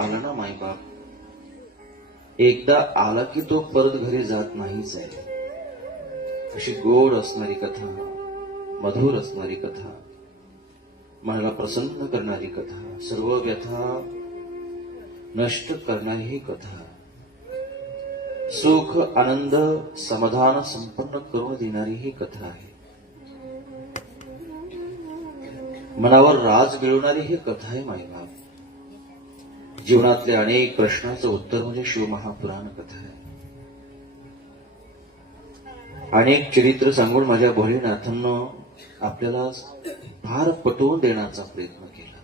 आला ना मायबाप, एकदा आला की तो परत घरी जात नाहीच आहे. अशी गोड असणारी कथा, मधुर असणारी कथा, मनाला प्रसन्न करणारी कथा, सर्व व्यथा नष्ट करणारी ही कथा, सुख आनंद समाधान संपन्न करून देणारी ही कथा आहे. मनावर राज मिळवणारी ही कथा आहे मायबाप. जीवनातल्या अनेक प्रश्नाचं उत्तर म्हणजे शिवमहापुराण कथा आहे. अनेक चरित्र सांगून माझ्या भोलेनाथांनं आपल्याला फार पटवून देण्याचा प्रयत्न केला.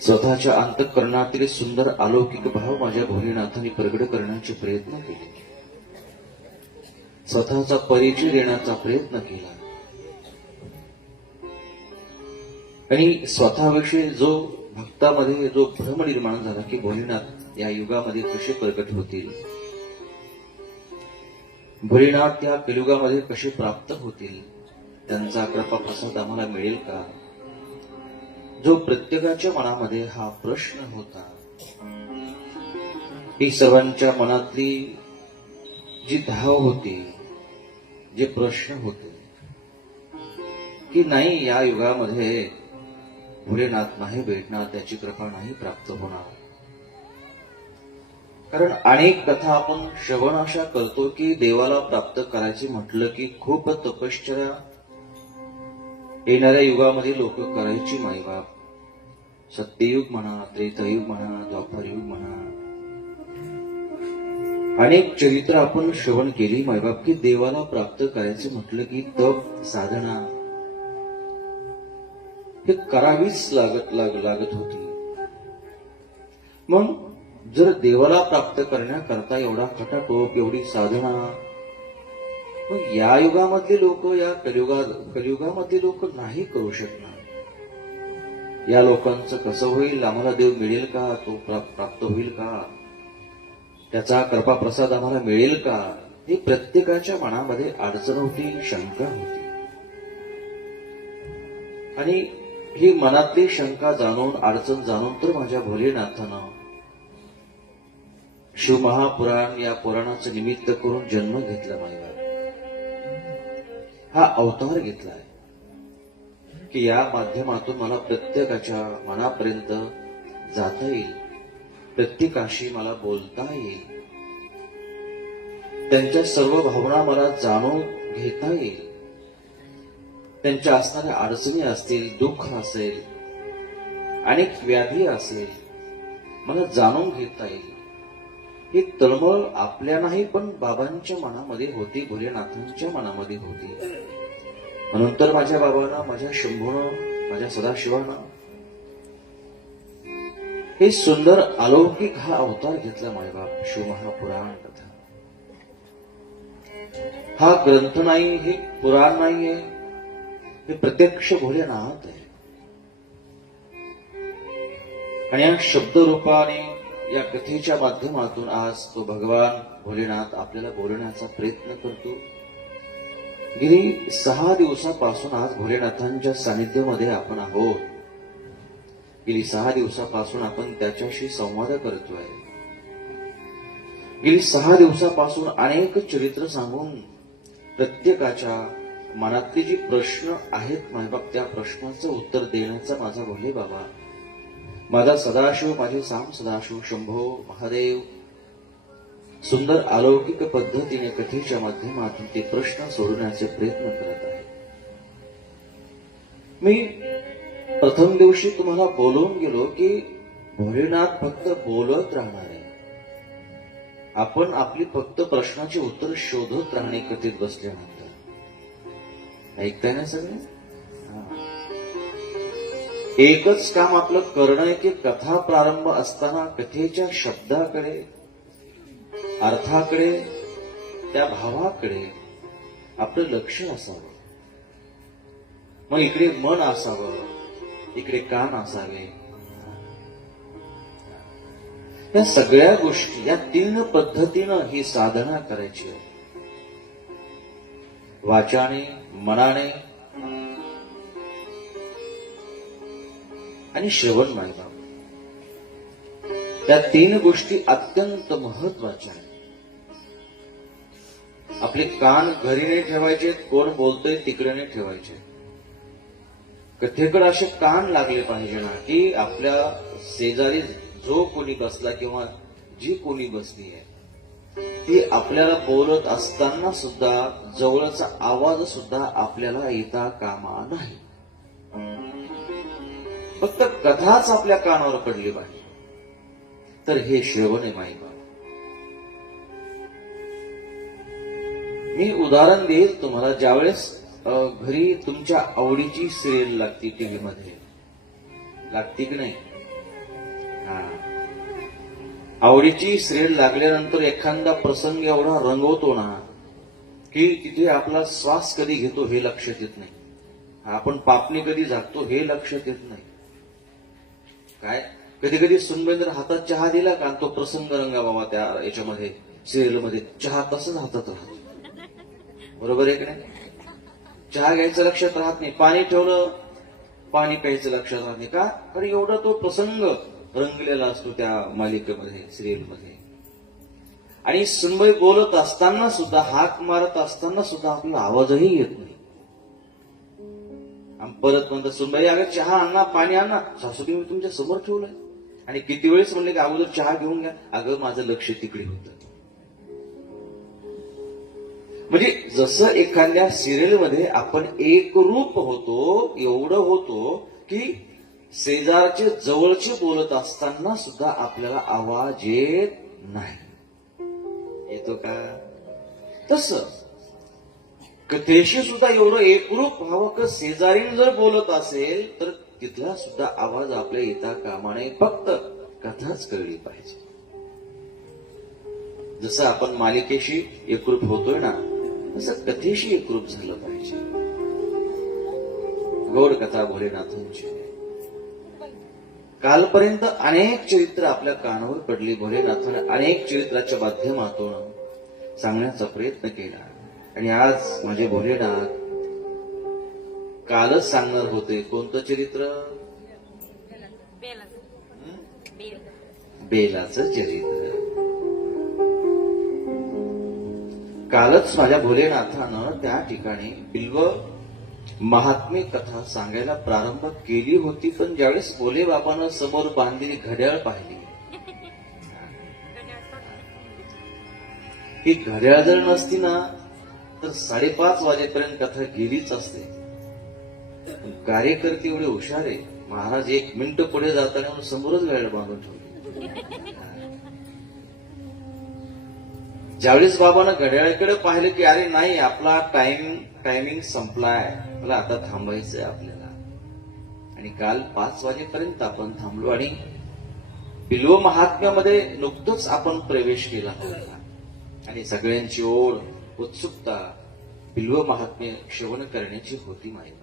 स्वतःच्या अंतःकरणातील सुंदर अलौकिक भाव माझ्या भोलेनाथांनी प्रगट करण्याचे प्रयत्न केले. स्वतःचा परिचय देण्याचा प्रयत्न केला आणि स्वतःविषयी जो भक्तामध्ये जो भ्रम निर्माण झाला की भोलेनाथ या युगामध्ये कसे प्रकट होतील, भोलेनाथ त्या कलियुगामध्ये कसे प्राप्त होतील, त्यांचा कृपा प्रसाद आम्हाला मिळेल का, जो प्रत्येकाच्या मनामध्ये हा प्रश्न होता. ही सर्वांच्या मनातली जी धाव होती, जे प्रश्न होते की नाही या युगामध्ये भोलेनाथ नाही भेटणार, त्याची कृपा नाही प्राप्त होणार. कारण अनेक कथा आपण श्रवण अशा करतो की देवाला प्राप्त करायची म्हटलं की खूप तपश्चर्या येणाऱ्या युगामध्ये लोक करायची मायबाप. सत्ययुग म्हणा, त्रेतायुग म्हणा, द्वापारयुग म्हणा, अनेक चरित्र आपण श्रवण केली मायबाप की देवाला प्राप्त करायचे म्हटलं की तप साधना हे करावीच लागत होती. मग जर देवाला प्राप्त करण्याकरता एवढा खटाटोप, एवढी साधना, मग या युगामधले लोक, या कलियुगामधले लोक नाही करू शकणार. या लोकांचं कसं होईल, आम्हाला देव मिळेल का, तो प्राप्त होईल का, त्याचा कृपा प्रसाद आम्हाला मिळेल का, ही प्रत्येकाच्या मनामध्ये अडचण होती, शंका होती. आणि ही मनातली शंका जाणून, अडचण जाणून तर माझ्या भोलेनाथानं शिवमहापुराण या पुराणाचं निमित्त करून जन्म घेतला मायबाप. हा अवतार घेतलाय की या माध्यमातून मला प्रत्येकाच्या मनापर्यंत जाता येईल, प्रत्येकाशी मला बोलता येईल, त्यांच्या सर्व भावना मला जाणून घेता येईल, त्यांच्या असणाऱ्या अडचणी असतील, दुःख असेल, अनेक व्याधी असेल, मला जाणून घेता येईल. ही तळमळ आपल्या नाही पण बाबांच्या मनामध्ये होती, भोलेनाथांच्या मनामध्ये होती. म्हणून तर माझ्या बाबांना, माझ्या शंभूनं, माझ्या सदाशिवानं हे सुंदर अलौकिक हा अवतार घेतला मायबाप. शिवमहापुराण कथा हा ग्रंथ नाही, हे पुराण नाहीये, हे प्रत्यक्ष भोलेनाथ आहे. आणि या शब्दरूपाने, या कथेच्या माध्यमातून आज तो भगवान भोलेनाथ आपल्याला बोलण्याचा प्रयत्न करतो. गेली 6 दिवसापासून आज भोलेनाथांच्या सानिध्यामध्ये आपण आहोत. गेली 6 दिवसापासून आपण त्याच्याशी संवाद करतोय. गेली 6 दिवसापासून अनेक चरित्र सांगून प्रत्येकाच्या मनातले जे प्रश्न आहेत मायबाप, त्या प्रश्नाचं उत्तर देण्याचा माझा भोले बाबा, माझा सदाशिव, माझे साम सदाशिव शंभो महादेव सुंदर अलौकिक पद्धतीने कथेच्या माध्यमातून ते प्रश्न सोडवण्याचे प्रयत्न करत आहे. मी प्रथम दिवशी तुम्हाला बोलून गेलो की भोलेनाथ फक्त बोलत राहणार आहे, आपण आपली फक्त प्रश्नाची उत्तर शोधत राहणे कथेत बसल्यानंतर. ऐकताय ना सगळे? एकच काम आपलं करणं आहे की कथा प्रारंभ असताना कथेच्या शब्दाकडे, अर्थाकडे, त्या भावाकडे आपलं लक्ष असावं. मग इकडे मन असावं, इकडे कान असावे. या सगळ्या गोष्टी, या 3 पद्धतीनं ही साधना करायची आहे. वाचाने, मनाने आणि श्रवण मायबाप. त्या 3 गोष्टी अत्यंत महत्वाच्या आहेत. आपले कान घरी नाही ठेवायचे, कोण बोलतोय तिकडे नाही ठेवायचे. कथेकडे असे कान लागले पाहिजे ना, की आपल्या शेजारी जो कोणी बसला किंवा जी कोणी बसली आहे ती आपल्याला बोलत असताना सुद्धा जवळचा आवाज सुद्धा आपल्याला येता कामा नाही. फक्त कथाच आपल्या कानावर पडली पाहिजे, तर हे श्रवण आहे माई बाबा. मी उदाहरण देईल तुम्हाला. ज्यावेळेस घरी तुमच्या आवडीची सिरियल लागती, टीव्ही मध्ये लागती की नाही? आवडीची सिरियल लागल्यानंतर एखादा प्रसंग एवढा रंगवतो ना की तिथे आपला श्वास कधी घेतो हे लक्षात येत नाही, आपण पापणी कधी झाकतो हे लक्षात येत नाही. काय कधी कधी सुनबेंद्र हातात चहा दिला का, तो प्रसंग रंगा बाबा त्या याच्यामध्ये सिरियलमध्ये चहा तसंच हातात राहतो. बरोबर आहे की नाही? चहा घ्यायचं लक्षात राहत नाही, पाणी ठेवलं पाणी प्यायचं लक्षात राहत नाही. का? कारण एवढा तो प्रसंग रंगलेला असतो त्या मालिकेमध्ये, सिरियलमध्ये. आणि सुनबाई बोलत असताना सुद्धा, हाक मारत असताना सुद्धा आपला आवाजही येत नाही. परत म्हणतात सुनबाई अगं चहा आणा, पाणी आणा. सासूबाई मी तुमच्या समोर ठेवलंय. आणि किती वेळेस म्हणले की अगोदर चहा घेऊन घ्या. अगं माझं लक्ष तिकडे होतं. म्हणजे जसं एखाद्या सिरियलमध्ये आपण एकरूप होतो, एवढं होतो की शेजारचे जवळचे बोलत असताना सुद्धा आपल्याला आवाज येत नाही. येतो का? तसं कथेशी सुद्धा एवढं एकरूप व्हावं की शेजारीन जर बोलत असेल तर तिथला सुद्धा आवाज आपल्या येता कामा नये. फक्त कथाच कळली पाहिजे. जसं आपण मालिकेशी एकरूप होतोय ना, तसं कथेशी एकरूप झालं पाहिजे. गोड कथा भोलेनाथांची. कालपर्यंत अनेक चरित्र आपल्या कानावर पडली. भोलेनाथाने अनेक चरित्राच्या माध्यमातून सांगण्याचा प्रयत्न केला. आणि आज माझे भोलेनाथ कालच सांगणार होते. कोणतं चरित्र? बेलाचं चरित्र. कालच माझ्या भोलेनाथानं त्या ठिकाणी बिल्व महात्म्य कथा सांगायला प्रारंभ केली होती. पण ज्यावेळेस भोले बाबानं समोर बांधलेली घड्याळ पाहिली, ही घड्याळ जर नसती ना तर 5:30 वाजेपर्यंत कथा गेलीच असते. कार्यकर्ते एवढे हुशार आहे, महाराज 1 मिनिट पुढे जाताना म्हणून समोरच घड्याळ बांधून ठेवली. ज्यावेळेस बाबानं घड्याळाकडे पाहिलं की अरे नाही, आपला टायमिंग संपलाय, मला आता थांबायचंय आपल्याला. आणि काल 5 वाजेपर्यंत आपण थांबलो. आणि बिल्व महात्म्यामध्ये नुकतंच आपण प्रवेश केला होता. आणि सगळ्यांची ओढ, उत्सुकता बिल्व महात्म्य श्रवण करण्याची होती. माहिती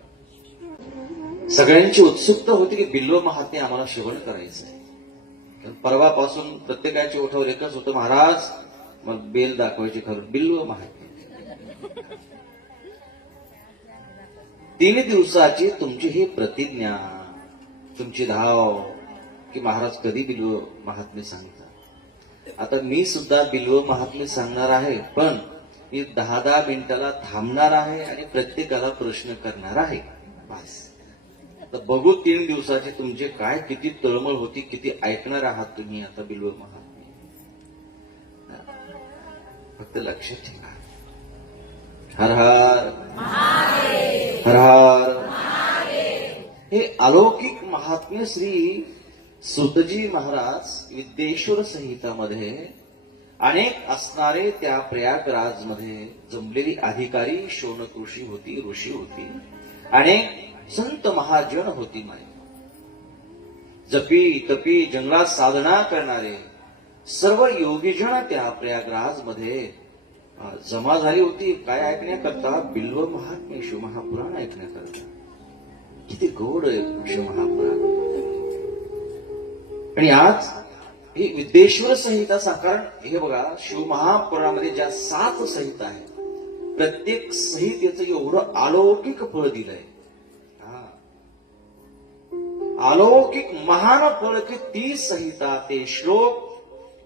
सगळ्यांची उत्सुकता होती की बिल्व महात्म्य आम्हाला श्रवण करायचंय. परवापासून प्रत्येकाची ओठावर एकच होतं, महाराज मग बेल दाखवायची खरं बिल्व महात्म्य. 3 दिवसाची तुमची ही प्रतिज्ञा, तुमची धाव की महाराज कधी बिल्व महात्म्य सांगतात. आता मी सुद्धा बिल्व महात्म्य सांगणार आहे, पण मी 10-10 मिनिटाला थांबणार आहे आणि प्रत्येकाला प्रश्न करणार आहे. बस तर बघू 3 दिवसाची तुमचे काय किती तळमळ होती, किती ऐकणार आहात तुम्ही आता बिल्व महात्म्य. फक्त लक्षात ठेवा. हर हर हर हर. हे अलौकिक महात्म्य श्री सुतजी महाराज विद्येश्वर संहितामध्ये अनेक असणारे त्या प्रयागराजमध्ये जमलेली अधिकारी शौनक ऋषी होती, ऋषी होती, अनेक संत महाजन होती. माय जपी तपी जंगलात साधना करणारे सर्व योगीजन त्या प्रयागराजमध्ये जमा झाली होती. काय ऐकण्याकरता? बिल्व महात्म्य शिवमहापुराण ऐकण्याकरता. किती गोड शिवमहापुराण. आणि आज ही विद्येश्वर संहिता कारण हे बघा, शिवमहापुराणामध्ये ज्या 7 संहिता आहेत, प्रत्येक संहितेचं एवढं अलौकिक फळ दिलंय. अलौकिक महान फळ की ती संहिता ते श्लोक,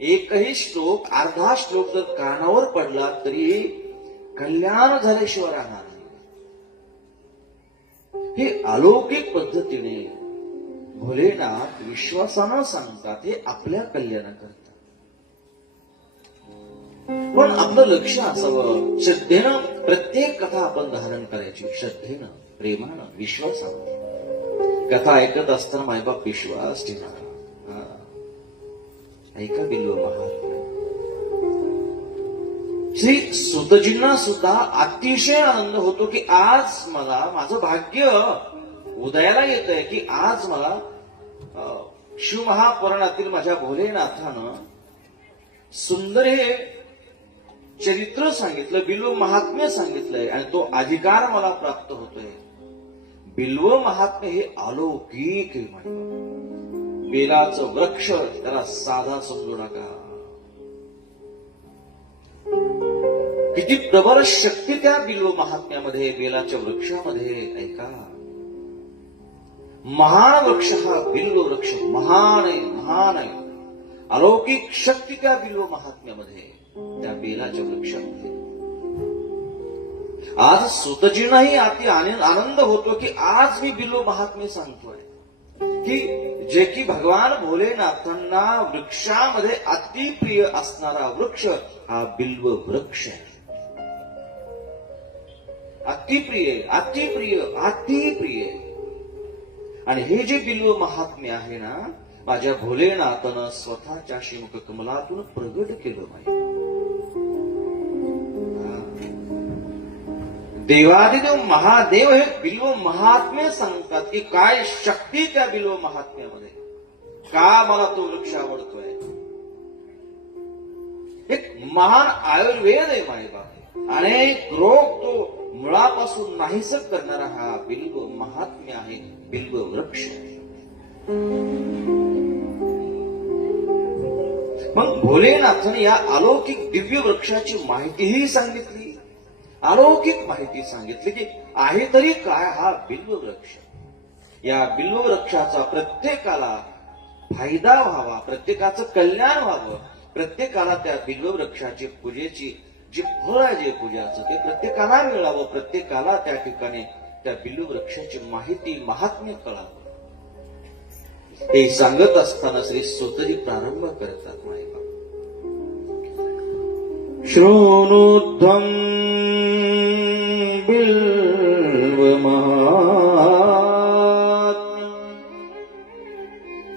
एकही श्लोक अर्धा श्लोक जर कानावर पडला तरी कल्याण झाल्याशिवाय राहणार नाही. हे अलौकिक पद्धतीने भोलेनाथ विश्वासानं सांगतात, हे आपल्या कल्याणाकरता. पण आपलं लक्ष असावं, श्रद्धेनं प्रत्येक कथा आपण धारण करायची, श्रद्धेनं, प्रेमानं, विश्वासानं. कथा ऐकत असताना मायबाप विश्वास ठेवणार. ऐका बिल्व महात्म्य. श्री सुतजींना सुद्धा अतिशय आनंद होतो की आज मला माझं भाग्य उदयाला येत आहे की आज मला शिवमहापुराणातील माझ्या भोलेनाथानं सुंदर हे चरित्र सांगितलं, बिल्व महात्म्य सांगितलंय आणि तो अधिकार मला प्राप्त होतोय. बिल्व महात्म्य हे अलौकिक म्हणतात. बेलाचं वृक्ष त्याला साधा समजू नका. किती प्रबळ शक्ती त्या बिल्व महात्म्यामध्ये, बेलाच्या वृक्षामध्ये. ऐका, महान वृक्ष हा बिल्व वृक्ष महान आहे, महान आहे. अलौकिक शक्ती त्या बिल्व महात्म्यामध्ये, त्या बेलाच्या वृक्षामध्ये. आज सुतजींनाही अति आनंद होतो की आज मी बिल्व महात्म्य सांगतोय की जे की भगवान भोलेनाथांना वृक्षामध्ये अतिप्रिय असणारा वृक्ष हा बिल्व वृक्ष आहे. अतिप्रिय, अतिप्रिय, अतिप्रिय. आणि हे जे बिल्व महात्म्य आहे ना, माझ्या भोलेनाथानं स्वतःच्या श्रीमुख कमलातून प्रगट केलं माहिती. देवादिदेव महादेव हे बिल्व महात्म्य सांगतात की काय शक्ती त्या बिल्व महात्म्यामध्ये, का मला तो वृक्ष आवडतोय. एक महान आयुर्वेद आहे मायबाप. अनेक रोग तो मुळापासून नाहीस करणारा हा बिल्व महात्म्य आहे, बिल्व वृक्ष. मग भोलेनाथाने या अलौकिक दिव्य वृक्षाची माहितीही सांगितली, अलौकिक माहिती सांगितली की आहे तरी काय हा बिल्व वृक्ष. या बिल्व वृक्षाचा प्रत्येकाला फायदा व्हावा, प्रत्येकाचं कल्याण व्हावं, प्रत्येकाला त्या बिल्व वृक्षाची पूजेची जे फळ आहे, जे पूजाचं ते प्रत्येकाला मिळावं, प्रत्येकाला त्या ठिकाणी त्या बिल्व वृक्षाची माहिती, महात्म्य कळावं. हे सांगत असताना श्री सुतजी प्रारंभ करतात मायबा. शृणुध्वं बिल्व महात्म्यं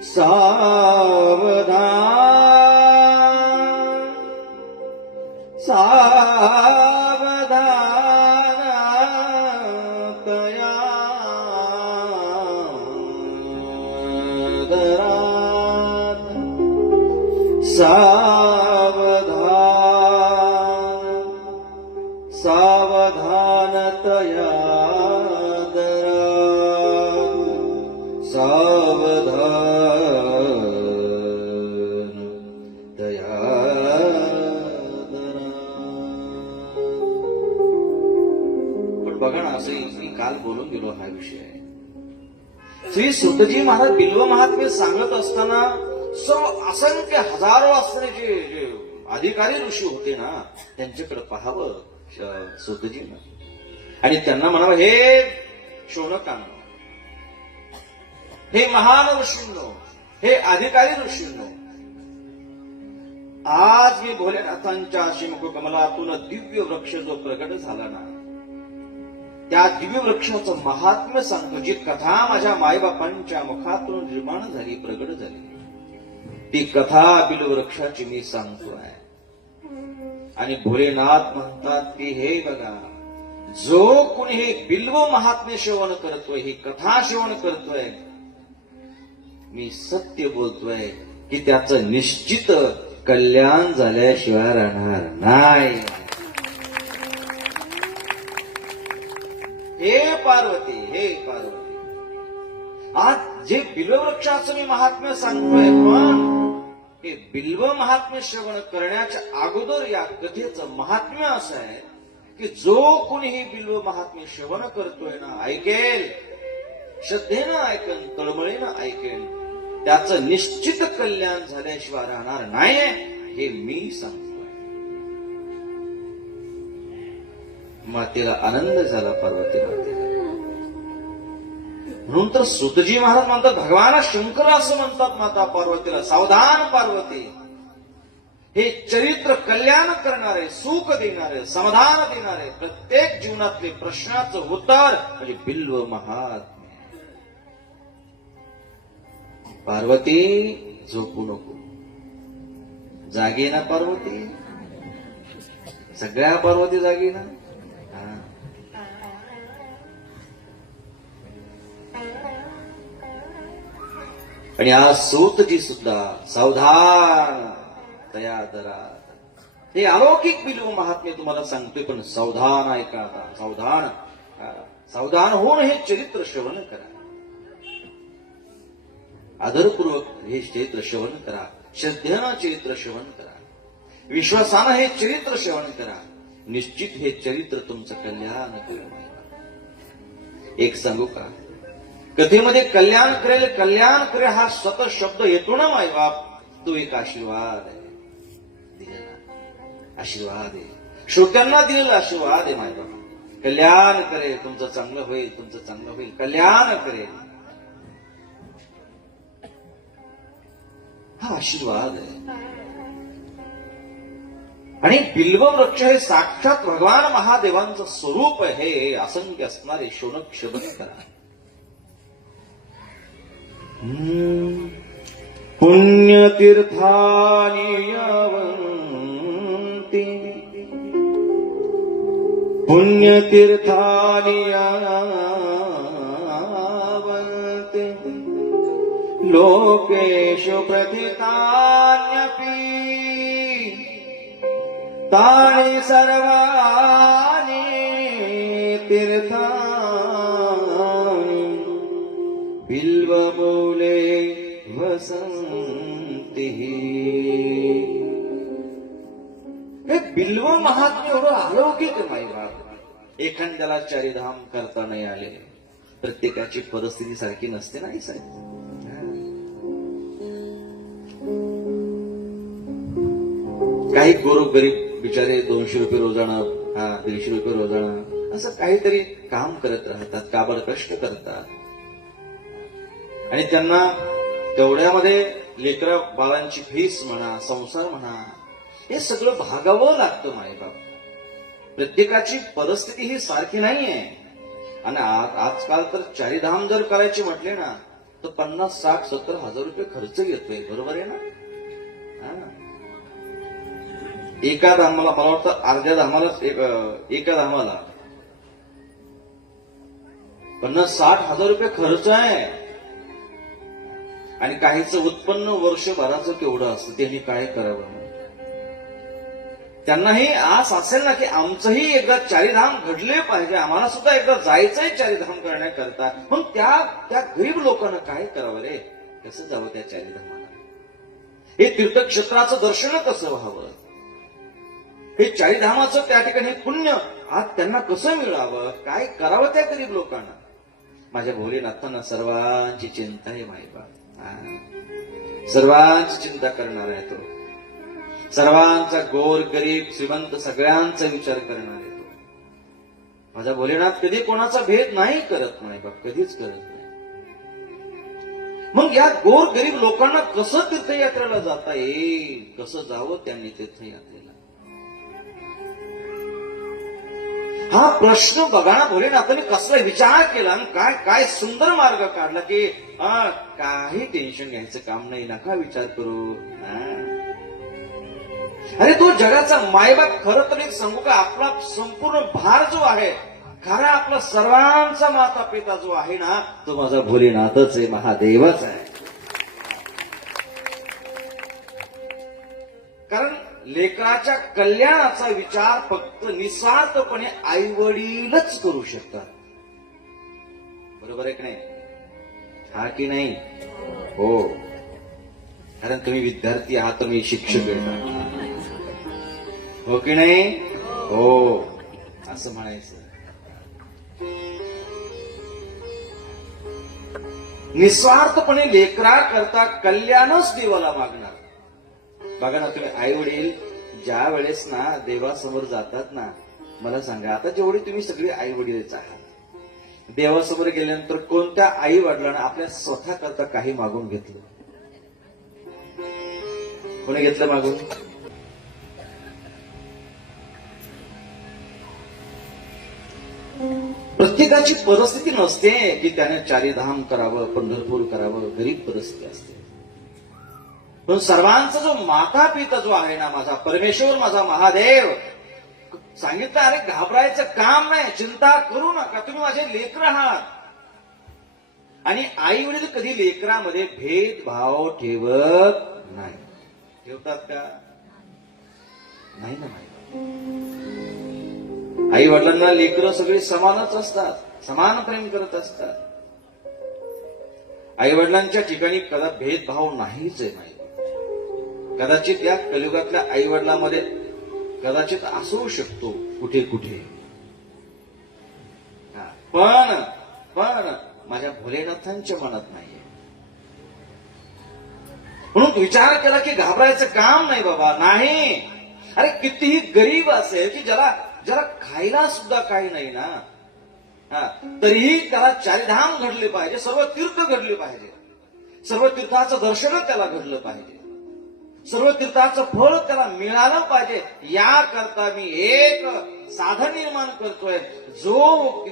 सावधान सावधानतया दरात सावधानतया दरात सावधानतया. बघा ना, असं मी काल बोलून गेलो हा विषय आहे. श्री सुतजी महाराज बिल्व महात्म्य सांगत असताना असंख्य हजारो असणारे जे अधिकारी ऋषी होते ना, त्यांच्याकडे पाहावं सुतजीनं आणि त्यांना म्हणावं, हे शौनकांनो, हे महान ऋषींनो, हे अधिकारी ऋषींनो, आज मी भोलेनाथांच्या श्रीमुख कमलातून दिव्य वृक्ष जो प्रगट झाला ना, त्या दिव्य वृक्षाचं महात्म्य सांगतो. जी कथा माझ्या मायबापांच्या मुखातून निर्माण झाली, प्रगट झाली, ती कथा बिल्व वृक्षाची मी सांगतोय. आणि भोलेनाथ म्हणतात की हे बघा, जो कोणी हे बिल्व महात्म्य श्रवण करतोय, ही कथा श्रवण करतोय, मी सत्य बोलतोय की त्याचं निश्चित कल्याण झाल्याशिवाय राहणार नाही. हे पार्वती, हे पार्वती, आज जे बिल्व वृक्षाचं मी महात्म्य सांगतोय, पण हे बिल्व महात्म्य श्रवण करण्याच्या अगोदर या कथेचं महात्म्य असं आहे की जो कोणी हे बिल्व महात्म्य श्रवण करतोय ना, ऐकेल, श्रद्धेनं ऐकन, तळमळीनं ऐकेन, त्याचं निश्चित कल्याण झाल्याशिवाय राहणार नाहीये, हे मी सांगतोय. मातेला आनंद झाला, पार्वती मातेला. म्हणून तर सुतजी महाराज म्हणतात, भगवान शंकर असं म्हणतात माता पार्वतीला, सावधान पार्वती, हे चरित्र कल्याण करणारे, सुख देणारे, समाधान देणारे, प्रत्येक जीवनातले प्रश्नाचं उत्तर म्हणजे बिल्व महात्म्य. पार्वती झोपू नको, जागी ना पार्वती, सगळ्या पार्वती जागी ना. आणि आज सूतजी सुद्धा सावधान तया दरात, हे अलौकिक बिल्व महात्म्य तुम्हाला सांगतोय, पण सावधान ऐका आता, सावधान सावधान होऊन हे चरित्र श्रवण करा, आदरपूर्वक हे चरित्र श्रवण करा, श्रद्धेनं चरित्र श्रवण करा, विश्वासानं हे चरित्र श्रवण करा, निश्चित हे चरित्र तुमचं कल्याण करेल. एक सांगू का, कथेमध्ये कल्याण करेल, कल्याण करेल हा सतत शब्द येतो ना मायबाप, तो एक आशीर्वाद आहे, दिलेला आशीर्वाद आहे, श्रोत्यांना दिलेला आशीर्वाद आहे मायबाप. कल्याण करेल, तुमचं चांगलं होईल, तुमचं चांगलं होईल, कल्याण करेल, हा आशीर्वाद आहे. आणि बिल्व वृक्ष हे साक्षात भगवान महादेवांचं स्वरूप आहे, असंख्य असणारे शोनक शब्द करा. पुण्यतीर्थानि यावन्ति, पुण्यतीर्थानि यावन्ति, लोकेषु प्रथितान्यपि, तानि सर्वाणि तीर्थानि बिल्वमूले वसंती. हे बिल्व महात्म्य एवढं अलौकिक नाही बाब. एखाद्याला चारिधाम करता नाही आले, प्रत्येकाची परिस्थिती सारखी नसते नाही साहेब. काही गोरगरीब बिचारे 200 रुपये रोजानं, 150 रुपये रोजानं असं काहीतरी काम करत राहतात, काबड कष्ट करतात, आणि त्यांना तेवढ्यामध्ये लेकरा बाळांची फीस म्हणा, संसार म्हणा, हे सगळं भागावं लागतं मायबाप. प्रत्येकाची परिस्थिती ही सारखी नाहीये. आणि आजकाल तर चारिधाम जर करायचे म्हटले ना तर 50, 60, 70 हजार रुपये खर्च येतोय, बरोबर आहे ना. एका धामाला, मला वाटतं अर्ध्या धामाला, एका धामाला 50, 60 हजार रुपये खर्च आहे. आणि काहीचं उत्पन्न वर्षभराचं केवढं असतं, त्यांनी काय करावं. त्यांनाही आस असेल ना की आमचंही एकदा चारिधाम घडले पाहिजे, आम्हाला सुद्धा एकदा जायचंय चारिधाम करण्याकरता. मग त्या गरीब लोकांना काय करावं रे, कसं जावं त्या चारिधामाला, हे तीर्थक्षेत्राचं दर्शन कसं व्हावं, हे चारिधामाचं त्या ठिकाणी पुण्य आज त्यांना कसं मिळावं, काय करावं त्या गरीब लोकांना. माझ्या भोलेनाथांना सर्वांची चिंता आहे मायबा, सर्वांची चिंता करणार आहे तो, सर्वांचा गोर गरीब श्रीमंत सगळ्यांचा विचार करणार आहे तो. माझा भोलेनाथ कधी कोणाचा भेद नाही करत नाही बाप, कधीच करत नाही. मग या गोर गरीब लोकांना कसं तीर्थयात्रेला जाता येईल, कसं जावं त्यांनी तीर्थयात्रेला, हा प्रश्न बघा ना भोलेनाथांनी कसला विचार केला, काय काय सुंदर मार्ग काढला की काही टेन्शन घ्यायचं काम नाही, नका विचार करू. अरे तो जगाचा मायबाप. खरं तर एक सांगू का, आपला संपूर्ण भार जो आहे, खरा आपला सर्वांचा माता पिता जो आहे ना, तो माझा भोलेनाथच आहे, महादेवच आहे. कारण लेकराच्या कल्याणाचा विचार फक्त निस्वार्थपणे आई वडीलच करू शकतात, बरोबर आहे की नाही, हा की नाही. हो, कारण तुम्ही विद्यार्थी आहात, तुम्ही शिक्षक आहे, हो की नाही. हो, असं म्हणायचं. निस्वार्थपणे लेकरा करता कल्याणच देवाला मागणार. बघा ना तुम्ही आई वडील ज्या वेळेस ना देवासमोर जातात ना, मला सांगा आता जेवढे तुम्ही सगळे आई वडीलच आहात, देवासमोर गेल्यानंतर कोणत्या आई वडिलांना आपल्या स्वतः करता काही मागून घेतलं? कोणी घेतलं मागून? प्रत्येकाची परिस्थिती नसते की त्याने चारीधाम करावं, पंढरपूर करावं. गरीब परिस्थिती असते. पण सर्वांचा जो माता पिता जो आहे ना, माझा परमेश्वर, माझा महादेव, सांगितलं अरे घाबरायचं काम नाही, चिंता करू नका, तुम्ही माझे लेकर आहात. आणि आई वडील कधी लेकरामध्ये भेदभाव ठेवत नाही. ठेवतात का? नाही ना. आई वडिलांना लेकरं सगळे समानच असतात, समान प्रेम करत असतात. आई वडिलांच्या ठिकाणी कदा भेदभाव नाहीच आहे. नाही, कदाचित या कलियुगातल्या आई वडिलांमध्ये कदाचित असू शकतो कुठे कुठे, पण माझ्या भोलेनाथांच्या मनात नाहीये. म्हणून विचार केला की घाबरायचं काम नाही बाबा. नाही, अरे कितीही गरीब असेल की ज्याला खायला सुद्धा काही नाही ना, तरीही त्याला चारीधाम घडले पाहिजे, सर्व तीर्थ घडले पाहिजे, सर्व तीर्थाचं दर्शन त्याला घडलं पाहिजे, सर्व तीर्थाचं फळ त्याला मिळालं पाहिजे. याकरता मी एक साधन निर्माण करतोय. जो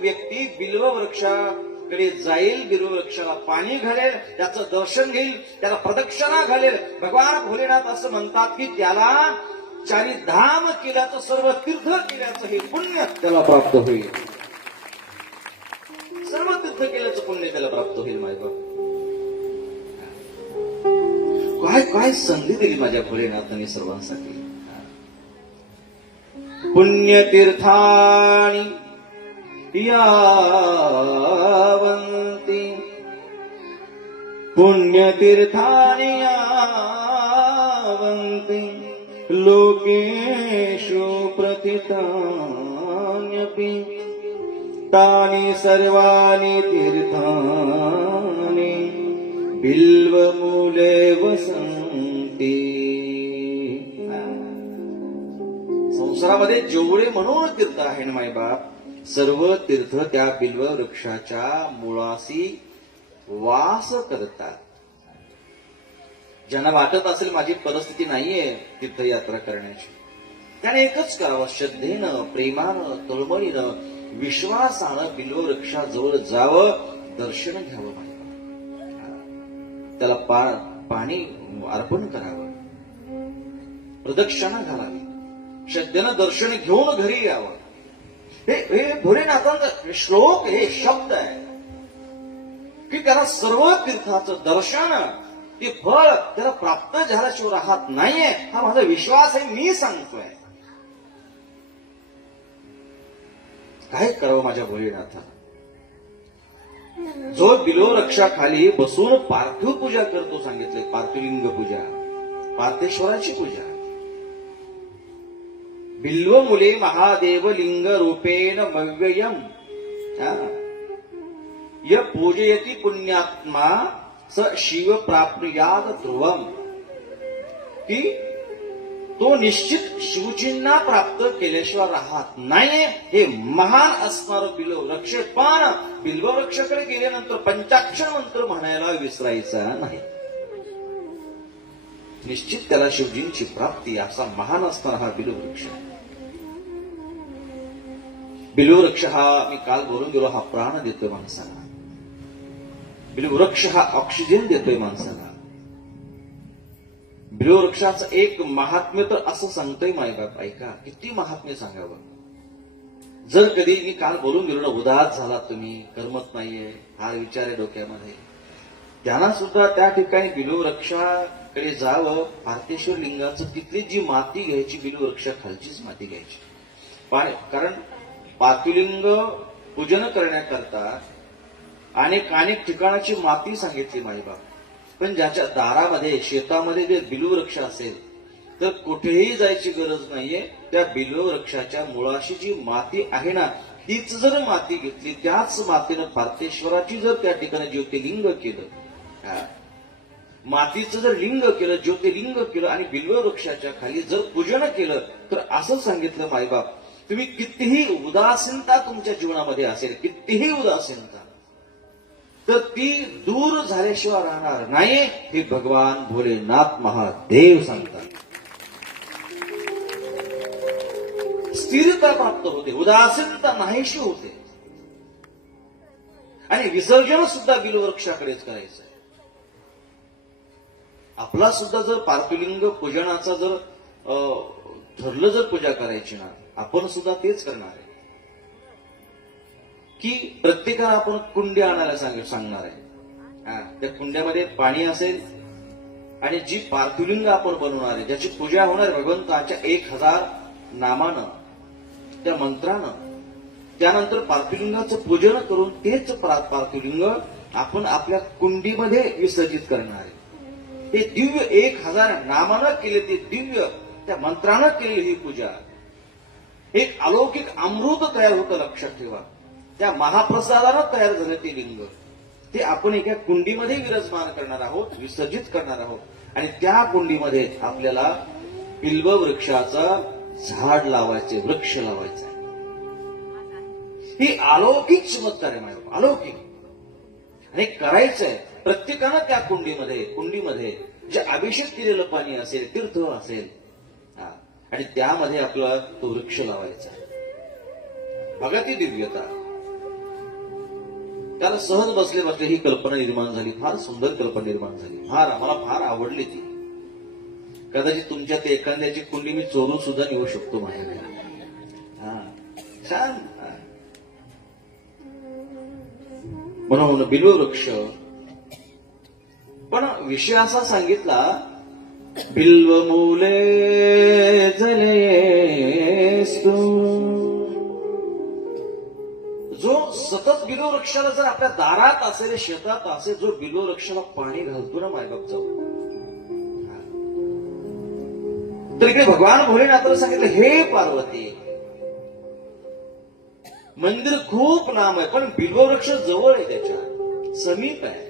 व्यक्ती बिल्व वृक्षाकडे जाईल, बिल्व वृक्षाला पाणी घालेल, त्याचं दर्शन घेईल, त्याला प्रदक्षिणा घालेल, भगवान भोलेनाथ असं म्हणतात की त्याला चारीधाम केल्याचं, सर्व तीर्थ केल्याचं हे पुण्य त्याला प्राप्त होईल. सर्व तीर्थ केल्याचं पुण्य त्याला प्राप्त होईल. माझ्या बाबा काय संधी दिली माझ्या भोलेनाथांनी सर्वांसाठी. पुण्यतीर्थानि यावन्ति, पुण्यतीर्थानि यावन्ति, लोकेषु प्रतितान्यपि, तानि सर्वाणि तीर्थानि बिल्वमूले वसन्ति. संसारामध्ये जेवढे म्हणून तीर्थ आहे ना मायबाप, सर्व तीर्थ त्या बिल्व वृक्षाच्या मुळाशी वास करतात. ज्यांना वाटत असेल माझी परिस्थिती नाहीये तीर्थयात्रा करण्याची, त्याने एकच करावं, श्रद्धेनं, प्रेमानं, तळमळीनं, विश्वासानं बिल्व वृक्षाजवळ जावं, दर्शन घ्यावं, त्याला पाणी अर्पण करावं, प्रदक्षिणा घालावी, श्रद्धेनं दर्शन घेऊन घरी यावं. हे भोलेनाथांचा श्लोक, हे शब्द आहे की त्याला सर्व तीर्थाचं दर्शन, ते फळ त्याला प्राप्त झाल्याशिवाय राहत नाहीये, हा माझा विश्वास आहे. मी सांगतोय काय करावं माझ्या भोलेनाथा. जो बिल्व वृक्षाखाली बसून पार्थिव पूजा करतो, सांगितलंय पार्थिवलिंग पूजा, पार्थेश्वराची पूजा. बिल्व मुले महादेव लिंग रूपेण मव्ययम, य पूजयति पुण्यात्मा स शिव प्राप्नुयात ध्रुवम, की तो निश्चित शिवजींना प्राप्त केल्याशिवाय राहत नाही. हे महान असणार बिल्व वृक्ष, पण बिल्व वृक्षाकडे गेल्यानंतर पंचाक्षर मंत्र म्हणायला विसरायचा नाही. निश्चित त्याला शिवजींची प्राप्ती, असा महान असणारा हा बिल्व वृक्ष. बिल्व वृक्ष हा, मी काल बोलून गेलो, हा प्राण देतोय माणसाला. बिल्व वृक्ष हा ऑक्सिजन देतोय माणसाला. बिल्व वृक्षाचं एक महात्म्य तर असं सांगतोय मायबाप, ऐका किती महात्म्य सांगावं. जर कधी मी काल बोलून गेलो, उदास झाला तुम्ही, करमत नाहीये, हा विचार आहे डोक्यामध्ये, त्यांना सुद्धा त्या ठिकाणी बिल्व वृक्षाकडे जावं, पार्थेश्वर लिंगाचं तिथली जी माती घ्यायची, बिल्व वृक्षाखालचीच माती घ्यायची. कारण पार्थिवलिंग पूजन करण्याकरता अनेक ठिकाणाची माती सांगितली माईबाप. पण ज्याच्या दारामध्ये, शेतामध्ये जर बिल्व वृक्ष असेल तर कुठेही जायची गरज नाहीये. त्या बिल्व वृक्षाच्या मुळाशी जी माती आहे ना, तीच जर माती घेतली, त्याच मातीनं पार्थेश्वराची जर त्या ठिकाणी ज्योतिर्लिंग केलं, मातीचं जर लिंग केलं, ज्योतिर्लिंग केलं आणि बिल्व वृक्षाच्या खाली जर पूजन केलं, तर असं सांगितलं मायबाप, तुम्ही कितीही उदासीनता तुमच्या जीवनामध्ये असेल, कितीही उदासीनता, तर ती दूर झाल्याशिवाय राहणार नाही, हे भगवान भोलेनाथ महादेव सांगतात. स्थिरता प्राप्त होते, उदासीनता नाहीशी होते. आणि विसर्जन सुद्धा बिल्ववृक्षाकडेच करायचं आहे. आपला सुद्धा जर पार्थलिंग पूजनाचा जर ठरलं, जर पूजा करायची ना, आपण सुद्धा तेच करणार आहे की प्रत्येकाला आपण कुंडी आणायला सांगणार आहे. त्या कुंड्यामध्ये पाणी असेल आणि जी पार्थलिंग आपण बनवणार आहे, ज्याची पूजा होणार भगवंताच्या 1000 नामानं, त्या मंत्रानं, त्यानंतर पार्थलिंगाचं पूजन करून तेच पार्थलिंग आपण आपल्या कुंडीमध्ये विसर्जित करणार आहे. ते दिव्य 1000 नामानं केले, ते दिव्य त्या मंत्रानं केलेली ही पूजा, एक अलौकिक अमृत तयार होतं. लक्षात ठेवा, त्या महाप्रसादानं तयार झालं ते लिंग, ते आपण एका कुंडीमध्ये विराजमान करणार आहोत, विसर्जित करणार आहोत. आणि त्या कुंडीमध्ये आपल्याला बिल्व वृक्षाचं झाड लावायचे, वृक्ष लावायचे. ही अलौकिक चमत्कार आहे माझ्या, अलौकिक. आणि करायचंय प्रत्येकानं त्या कुंडीमध्ये जे अभिषेक केलेलं पाणी असेल, तीर्थ असेल, आणि त्यामध्ये आपला तो वृक्ष लावायचा. बघा ती दिव्यता. त्याला सहज बसले ही कल्पना निर्माण झाली, फार सुंदर कल्पना निर्माण झाली, मला फार आवडली ती. कदाचित तुमच्या ते एखाद्याची कुंडी मी चोरून सुद्धा नेऊ शकतो माझ्याकडे. छान. म्हणून बिल्व वृक्ष. पण विषय असा सांगितला, बिल्व मूले जलेस्तु. जो सतत बिल्व वृक्षाला जर आपल्या दारात असेल, शेतात असेल, जो बिल्व वृक्षाला पाणी घालतो ना मायबाप जाऊ, तर इकडे भगवान भोलेनाथाला सांगितलं, हे पार्वती, मंदिर खूप लांब आहे, पण बिल्व वृक्ष जवळ आहे, त्याच्या समीप आहे.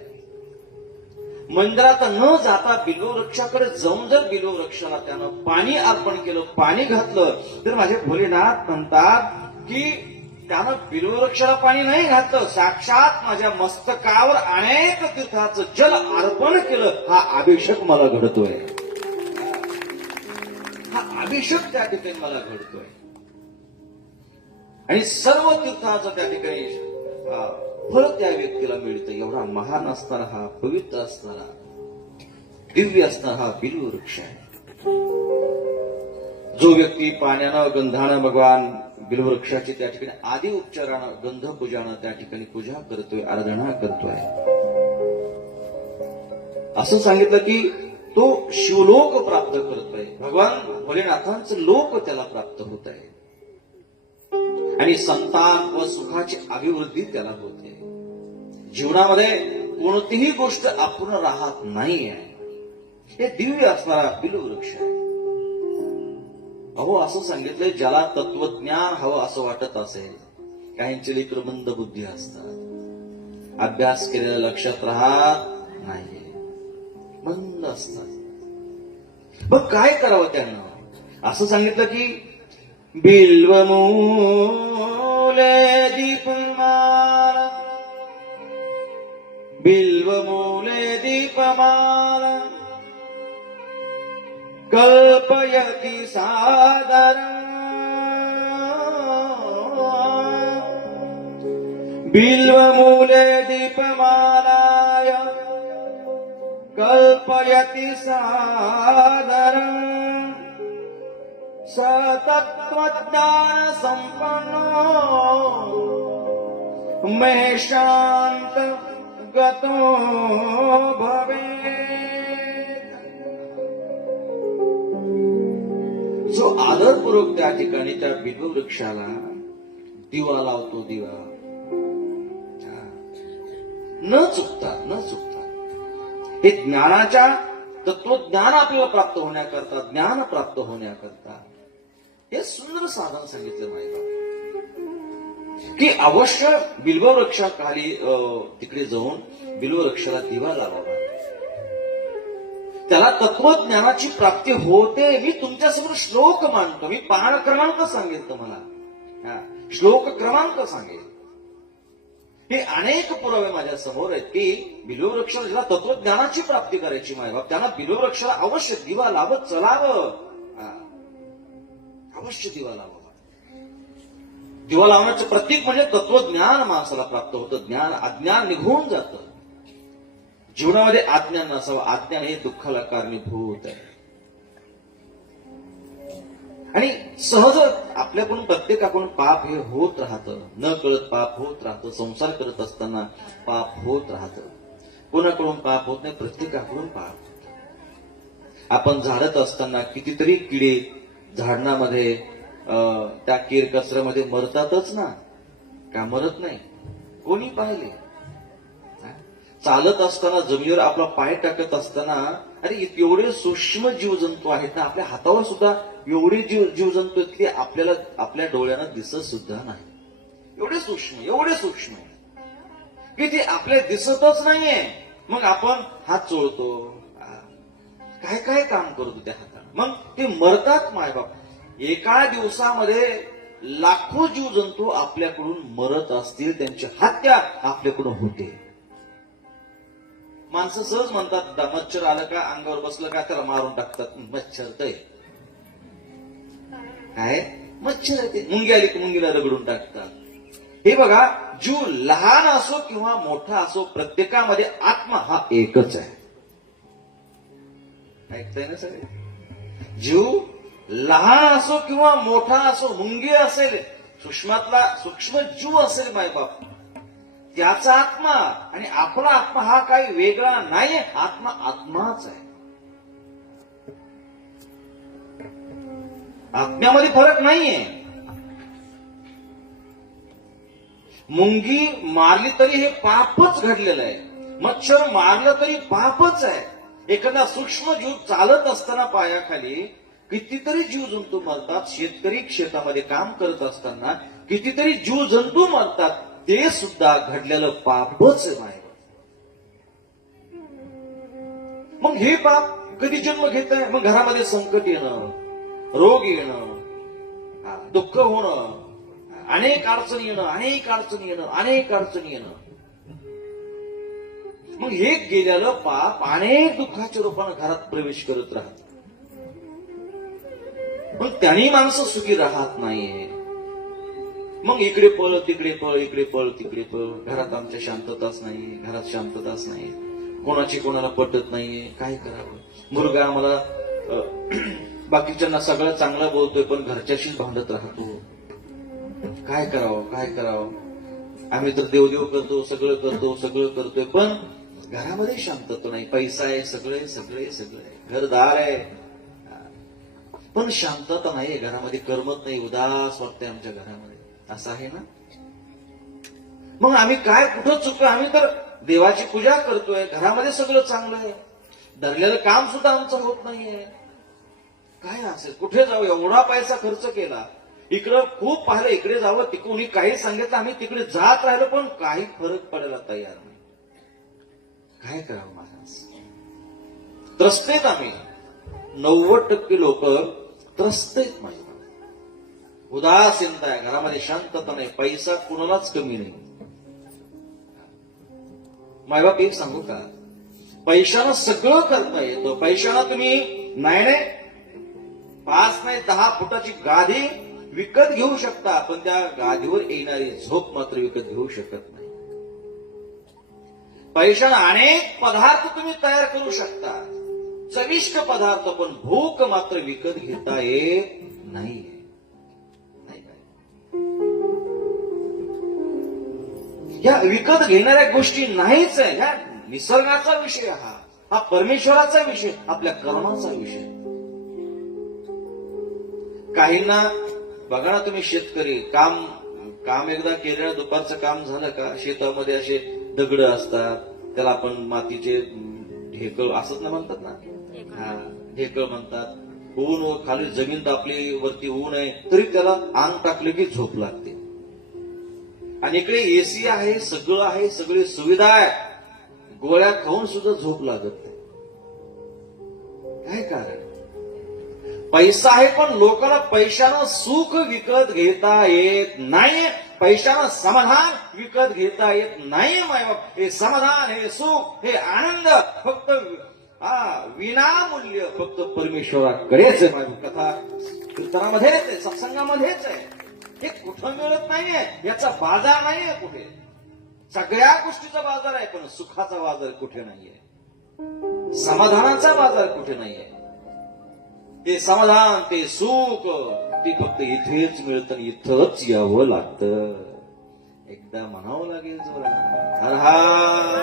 मंदिरात न जाता बिल्व वृक्षाकडे जाऊन जर बिल्व वृक्षाला त्यानं पाणी अर्पण केलं, पाणी घातलं, तर माझे भोलेनाथ म्हणतात की त्यानं बिल्व वृक्षाला पाणी नाही घातलं, साक्षात माझ्या मस्तकावर अनेक तीर्थाचं जल अर्पण केलं. हा अभिषेक मला घडतोय, हा अभिषेक त्या ठिकाणी मला घडतोय. आणि सर्व तीर्थाचं त्या ठिकाणी फळ त्या व्यक्तीला मिळतं. एवढा महान असणारा, हा पवित्र असणारा, दिव्य असणारा हा बिल्व वृक्ष आहे. जो व्यक्ती पाण्यानं, गंधानं भगवान बिल्व वृक्षाची त्या ठिकाणी आदी उपचारानं, गंध पूजानं त्या ठिकाणी पूजा करतोय, आराधना करतोय, असं सांगितलं की तो शिवलोक प्राप्त करतोय. भगवान भोलेनाथांचं लोक त्याला प्राप्त होत आहे. आणि संतान व सुखाची अभिवृद्धी त्याला होते. जीवनामध्ये कोणतीही गोष्ट अपूर्ण राहत नाहीये. हे दिव्य असणारा बिल्व वृक्ष आहे. अहो, असं सांगितलंय, ज्याला तत्वज्ञान हवं असं वाटत असेल, काहींचे लेकर मंद बुद्धी असतात, अभ्यास केलेला लक्षात राहत नाहीये, मंद असतात. मग काय करावं त्यानं? असं सांगितलं की बिल्व मूले दीपमाला, बिल्व मूले दीपमाला, कल्पयति सादरम्. बिल्व मूले दीपमालाय कल्पयति सादरम्. सतत्वज्ञान संपन्नो मे शांत गतो भवेत्. जो आदरपूर्वक त्या ठिकाणी त्या बिल्व वृक्षाला दिवा लावतो, दिवा न चुकता हे ज्ञानाच्या तत्वज्ञान आपल्याला प्राप्त होण्याकरता, ज्ञान प्राप्त होण्याकरता हे सुंदर साधन सांगितलं माहिती. की अवश्य बिल्ववृक्षाखाली तिकडे जाऊन बिल्ववृक्षाला दिवा लावावा, त्याला तत्वज्ञानाची प्राप्ती होते. मी तुमच्यासमोर श्लोक मांडतो, मी पान क्रमांक सांगेल तुम्हाला, श्लोक क्रमांक सांगेल. हे अनेक पुरावे माझ्या समोर आहेत की बिल्ववृक्षाला ज्याला तत्वज्ञानाची प्राप्ती करायची मायबाप त्यांना बिल्ववृक्षाला अवश्य दिवा लावत चलावं, अवश्य दिवा लावावा. दिवा लावण्याचं प्रतीक म्हणजे तत्वज्ञान माणसाला प्राप्त होतं. ज्ञान अज्ञान निघून जातं. जीवनामध्ये अज्ञान नसावं. अज्ञान हे दुःखाला कारणीभूत आहे. आणि सहज आपल्याकडून प्रत्येकाकडून पाप हे होत राहतं, न कळत पाप होत राहतं. संसार करत असताना पाप होत राहतं. कोणाकडून पाप होत नाही, प्रत्येकाकडून पाप होत. आपण झाडत असताना कितीतरी किडे झाडांमध्ये त्या केर कचऱ्यामध्ये मरतातच ना, का मरत नाही? कोणी पाहिले? चालत असताना जमिनीवर आपला पाय टाकत असताना अरे एवढे सूक्ष्म जीवजंतू आहेत ना, आपल्या हातावर सुद्धा एवढे जीवजंतू आहेत की आपल्याला आपल्या डोळ्यांना दिसत सुद्धा नाही. एवढे सूक्ष्म की ते आपल्याला दिसतच नाहीये. मग आपण हात चोळतो, काय काय काम करतो त्या हाताने, मग ते मरतात. मायबाप, एका दिवसामध्ये लाखो जीवजंतू आपल्याकडून मरत असतील, त्यांची हत्या आपल्याकडून होते. माणसं सहज म्हणतात मच्छर आलं का, अंगावर बसलं का त्याला मारून टाकतात. मच्छर तर काय, मच्छर आहे ते. मुंगी आली की मुंगीला रगडून टाकतात. हे बघा, जीव लहान असो किंवा मोठा असो, प्रत्येकामध्ये आत्मा हा एकच आहे. ऐकताय ना सगळे? जीव लहान असो किंवा मोठा असो, मुंगी असेल, सूक्ष्मातला सूक्ष्म जीव असेल मायबाप, त्याचा आत्मा आणि आपला आत्मा हा काही वेगळा नाहीये. आत्मा आत्माच आहे. आत्म्यामध्ये फरक नाहीये. मुंगी मारली तरी हे पापच घडलेलं आहे. मच्छर मारलं तरी पापच आहे. एखादा सूक्ष्म जीव चालत असताना पायाखाली कितीतरी जीवजंतू मरतात. शेतकरी शेतामध्ये काम करत असताना कितीतरी जीवजंतू मरतात. ते सुद्धा घडलेलं पापच आहे. मग हे पाप कधी जन्म घेत आहे? मग घरामध्ये संकट येणं, रोग येणं, दुःख होणं, अनेक अडचणी येणं. मग हे गेलेलं पाप अनेक दुःखाच्या रूपाने घरात प्रवेश करत राहत. पण त्यांनी माणसं सुखी राहत नाहीये. मग इकडे पळ, तिकडे पळ. घरात आमच्या शांतताच नाही. कोणाची कोणाला पटत नाहीये. काय करावं? मुलगा मला बाकीच्यांना सगळं चांगलं बोलतोय, पण घरच्याशीच भांडत राहतो. काय करावं? आम्ही तर देवदेव करतो, सगळं करतोय, पण घरामध्ये शांतता नाही. पैसा आहे, सगळे घरदार आहे, पण शांतता नाही. घरामध्ये करमत नाही, उदास वाटते आमच्या घरामध्ये. असं आहे ना? मग आम्ही काय कुठं चुकलो? आम्ही तर देवाची पूजा करतोय, घरामध्ये सगळं चांगलं आहे, धरलेलं काम सुद्धा आमचं होत नाहीये. काय असेल? कुठे जाऊ? एवढा पैसा खर्च केला, इकडं खूप पाहिलं, इकडे जावं, तिकडून काही सांगितलं, आम्ही तिकडे जात राहिलो, पण काही फरक पडायला तयार नाही. काय करावं महाराज? त्रस्तेत आम्ही. 90% लोक त्रस्तेत माहिती. उदासीनता आहे, घरामध्ये शांतता नाही, पैसा कुणालाच कमी नाही. मायबाप एक सांगू का? पैशानं सगळं करता येतं. पैशानं तुम्ही नाही 5 नाही 10 फुटाची गादी विकत घेऊ शकता, पण त्या गादीवर येणारी झोप मात्र विकत घेऊ शकत नाही. पैशानं अनेक पदार्थ तुम्ही तयार करू शकता, चविष्ट पदार्थ, पण भूक मात्र विकत घेता येत नाही. या विकत घेणाऱ्या गोष्टी नाहीच आहे. ह्या निसर्गाचा विषय, हा परमेश्वराचा विषय, आपल्या कर्माचा विषय. काहींना बघा ना, तुम्ही शेतकरी काम एकदा केलेलं, दुपारचं काम झालं का शेतामध्ये असे दगड असतात, त्याला आपण मातीचे ढेकळ असंच ना म्हणतात ना, ढेकळ म्हणतात. ऊन खाली जमीन तापली, वरती ऊन आहे, तरी त्याला अंग टाकलं की झोप लागते. आणि इकडे एसी आहे, सगळं आहे, सगळी सुविधा आहे, गोळ्या खाऊन सुद्धा झोप लागत नाही. काय कारण? पैसा आहे, पण लोकांना पैशानं सुख विकत घेता येत नाही, पैशानं समाधान विकत घेता येत नाही. मायबाप, हे समाधान, हे सुख, हे आनंद फक्त विनामूल्य फक्त परमेश्वराकडेच आहे. माझी कथा कीर्तनामध्येच आहे, सत्संगामध्येच आहे. हे कुठं मिळत नाहीये, याचा बाजार नाहीये कुठे. सगळ्या गोष्टीचा बाजार आहे, पण सुखाचा बाजार कुठे नाहीये, समाधानाचा बाजार कुठे नाहीये. ते समाधान, ते सुख, ते फक्त इथेच मिळतं आणि इथंच यावं लागतं. एकदा म्हणावं लागेल जोरात, हर हर.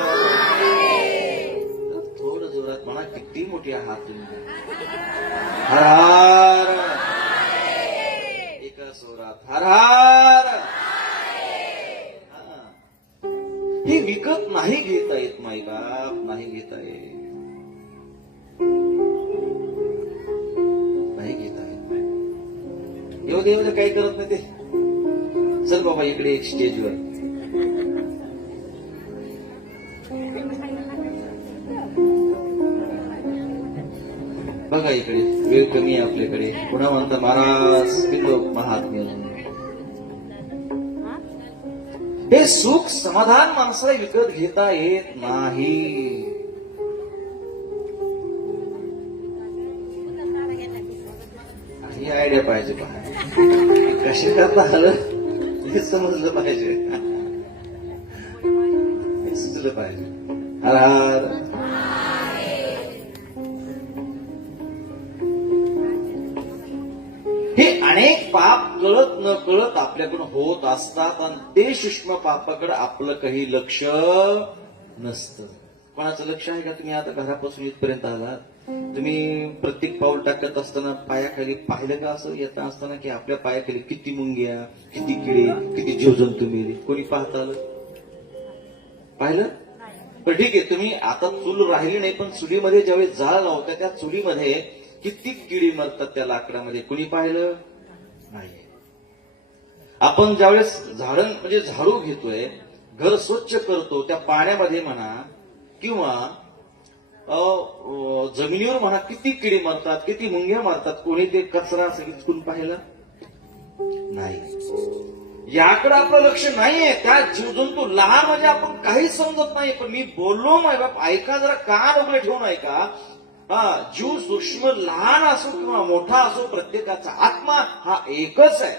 थोडं जोरात म्हणा, किती मोठी आहात तुम्ही. हर हर. एका स्वरात हर हर. हे विकत नाही घेता येत माईबाप, नाही घेता येत, नाही घेता येत. एवढं एवढं काही करत नाही ते. चल बाबा इकडे एक स्टेजवर. बघा इकडे वेळ कमी आहे आपल्याकडे. पुन्हा म्हणता महाराज महात्म्य. हे सुख समाधान माणसाला विकत घेता येत नाही. ही आयडिया पाहिजे पहा, कशी करता आलं हे समजलं पाहिजे, हे सुचलं पाहिजे. हर हर. हे अनेक पाप कळत न कळत आपल्याकडून होत असतात आणि ते सूक्ष्म पापाकडे आपलं काही लक्ष नसतं. कोणाचं लक्ष आहे का? तुम्ही आता घरापासून इथपर्यंत आलात, तुम्ही प्रत्येक पाऊल टाकत असताना पायाखाली पाहिलं का असं येता असताना की आपल्या पायाखाली किती मुंग्या, किती किडे, किती जीवजंतू मेले? कोणी पाहता आलं? पाहिलं? पण ठीक आहे, तुम्ही आता चूल राहिली नाही, पण चुलीमध्ये ज्यावेळेस जाळ लावता त्या चुलीमध्ये किती किडी मरतात त्या लाकडामध्ये, कुणी पाहिलं नाही. आपण ज्यावेळेस म्हणजे झाडू घेतोय, घर स्वच्छ करतो, त्या पाण्यामध्ये म्हणा किंवा जमिनीवर म्हणा किती किडी मरतात, किती मुंग्या मारतात, कोणी ते कचरा सगळी पाहिलं नाही. याकडे आपलं लक्ष नाहीये. त्या जीवजंतू लहान म्हणजे आपण काही समजत नाही, पण मी बोललो माय बाप, ऐका जरा, कान उघडे ठेवून ऐका. जीव सूक्ष्म लहान असो किंवा मोठा असो, प्रत्येकाचा आत्मा हा एकच आहे.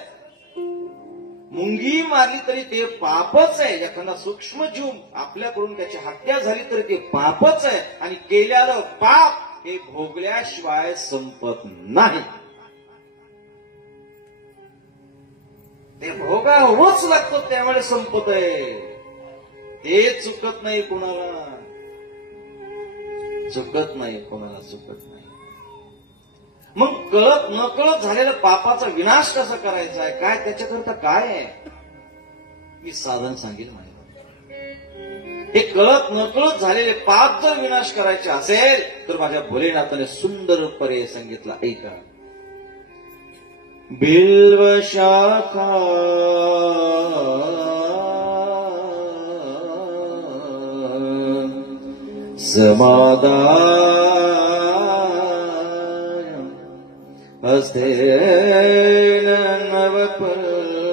मुंगी मारली तरी ते पापच आहे. एखादा सूक्ष्म जीव आपल्याकडून त्याची हत्या झाली तरी ते पापच आहे. आणि केलेलं पाप हे भोगल्याशिवाय संपत नाही. ते भोगावंच लागतं, त्यामुळे संपत आहे. ते चुकत नाही कोणाला, चुकत नाही कोणाला, चुकत नाही. मग कळत न कळत झालेल्या पापाचा विनाश कसा करायचा आहे, काय त्याच्याकरता काय आहे, मी साधन सांगेन. हे कळत न कळत झालेले पाप जर विनाश करायचे असेल तर माझ्या भोलेनाथाने सुंदर पर्याय सांगितला, ऐका. बिल्व शाखा समादाय हस्तेन नवपल्लव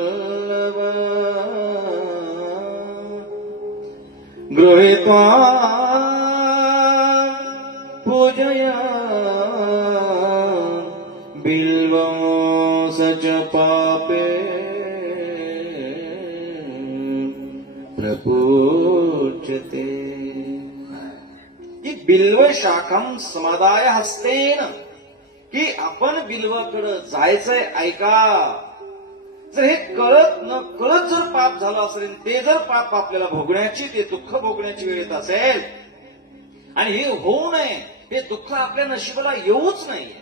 गृहीत्वा पूजया बिल्वं सच पापे प्रपूज्यते. की बिल्व शाखम समादाय हस्तेन, की आपण बिल्वाकडे जायचंय. ऐका, जर हे कळत न कळत जर पाप झालं असेल, ते जर पाप आपल्याला भोगण्याची, ते दुःख भोगण्याची वेळ येत असेल, आणि हे होऊ नये, हे दुःख आपल्या नशिबाला येऊच नाहीये.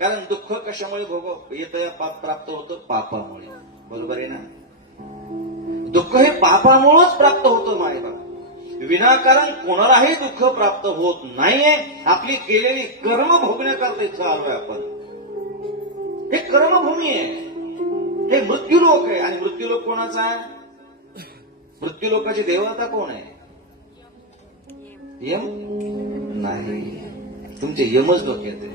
कारण दुःख कशामुळे येतं, या पाप प्राप्त होतं पापामुळे. बरोबर आहे ना? दुःख हे पापामुळेच प्राप्त होतं मायबाप. विनाकारण कोणालाही दुःख प्राप्त होत नाहीये. आपली केलेली कर्म भोगण्याकरता इथं आलोय आपण. हे कर्मभूमी आहे, हे मृत्यूलोक आहे. आणि मृत्यूलोक कोणाचा आहे? मृत्यू लोकाची देवता कोण आहे? यम नाही, तुमचे यमच डोक्यात आहे.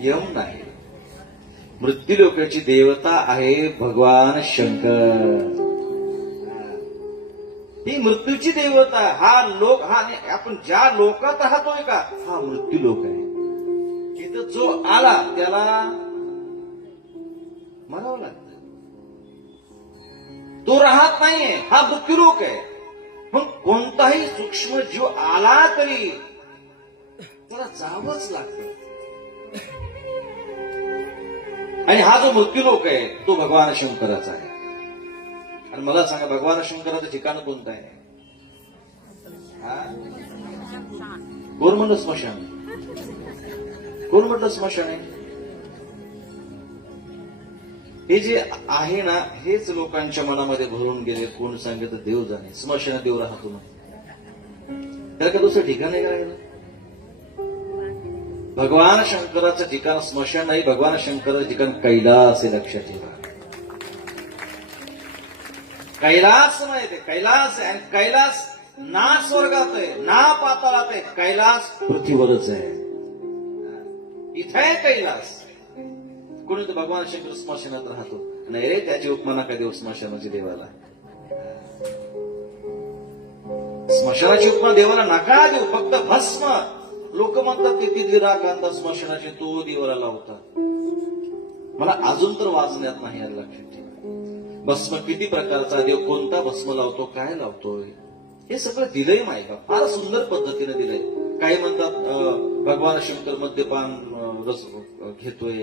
यम नाही. मृत्यू लोकाची देवता आहे भगवान शंकर. ही मृत्यूची देवता. हा लोक, हा आपण ज्या लोकात राहतोय का, हा मृत्यू लोक आहे. तिथं जो आला त्याला मरावं लागतं. तो राहत नाहीये, हा मृत्यू लोक आहे. पण कोणताही सूक्ष्म जीव आला तरी त्याला जावंच लागतं. आणि हा जो मृत्यू लोक आहे तो भगवान शंकराचा आहे. आणि मला सांगा, भगवान शंकराचं ठिकाण कोणतं आहे? कोण म्हणलं स्मशान? कोण म्हटलं स्मशान आहे? हे जे आहे ना, हेच लोकांच्या मनामध्ये भरून गेले. कोण सांगितलं? देव जाणे. स्मशान देव राहतो ना, त्याला का दुसरं ठिकाण आहे का? भगवान शंकराचं ठिकाण स्मशान नाही, भगवान शंकराचं ठिकाण कैलास आहे. लक्षात ठेवा, कैलास नाही, ते कैलास आहे. आणि कैलास ना स्वर्गात आहे ना पाताळात आहे, कैलास पृथ्वीवरच आहे. इथे आहे कैलास. कोणी तर भगवान शंकर स्मशानात राहतो. नाही रे, त्याची उपमा नका देऊ स्मशानाची देवाला. स्मशानाची उपमा देवाला नका देऊ. फक्त भस्म. लोक म्हणतात ते तिथली राख आणतात स्मशानाची, तो देवाला लावतात. मला अजून तर वाचण्यात नाही आलं. लक्षात ठेवा, भस्म किती प्रकारचा, देव कोणता भस्म लावतो, काय लावतोय, हे सगळं दिलंय मायबा. फार सुंदर पद्धतीने दिलंय. काही म्हणतात भगवान शंकर मद्यपान रस घेतोय.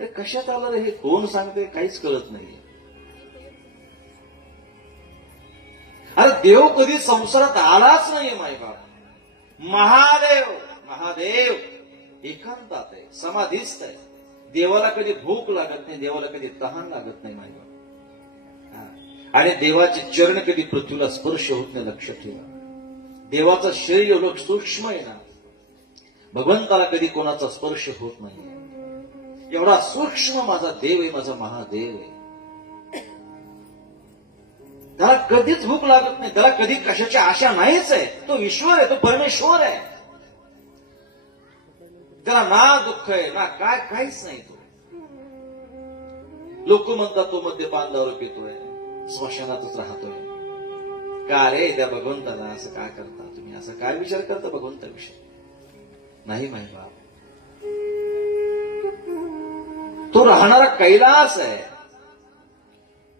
हे कशात आलं रे? हे कोण सांगते? काहीच कळत नाही. अरे देव कधी संसारात आलाच नाही मायबाप. महादेव, महादेव एकांतात आहे, समाधीस्थ आहे. देवाला कधी भूक लागत नाही, देवाला कधी तहान लागत नाही मायबाप. आणि देवाचे चरण कधी पृथ्वीला स्पर्श होत नाही. लक्षात ठेवा, देवाचं शरीर एवढं सूक्ष्म आहे ना, भगवंताला कधी कोणाचा स्पर्श होत नाही. एवढा सूक्ष्म माझा देव आहे, माझा महादेव आहे. त्याला कधीच भूक लागत नाही, त्याला कधी कशाची आशा नाहीच आहे. तो ईश्वर आहे, तो परमेश्वर आहे. त्याला ना दुःख आहे ना काय, काहीच नाही. तो लोक म्हणतात तो मद्यपान दारू पितोय, स्मशानातच राहतोय. का रे त्या भगवंताला असं काय करता तुम्ही? असं काय विचार करता भगवंताविषयी? नाही माही बाप, तो राहणारा कैलास आहे.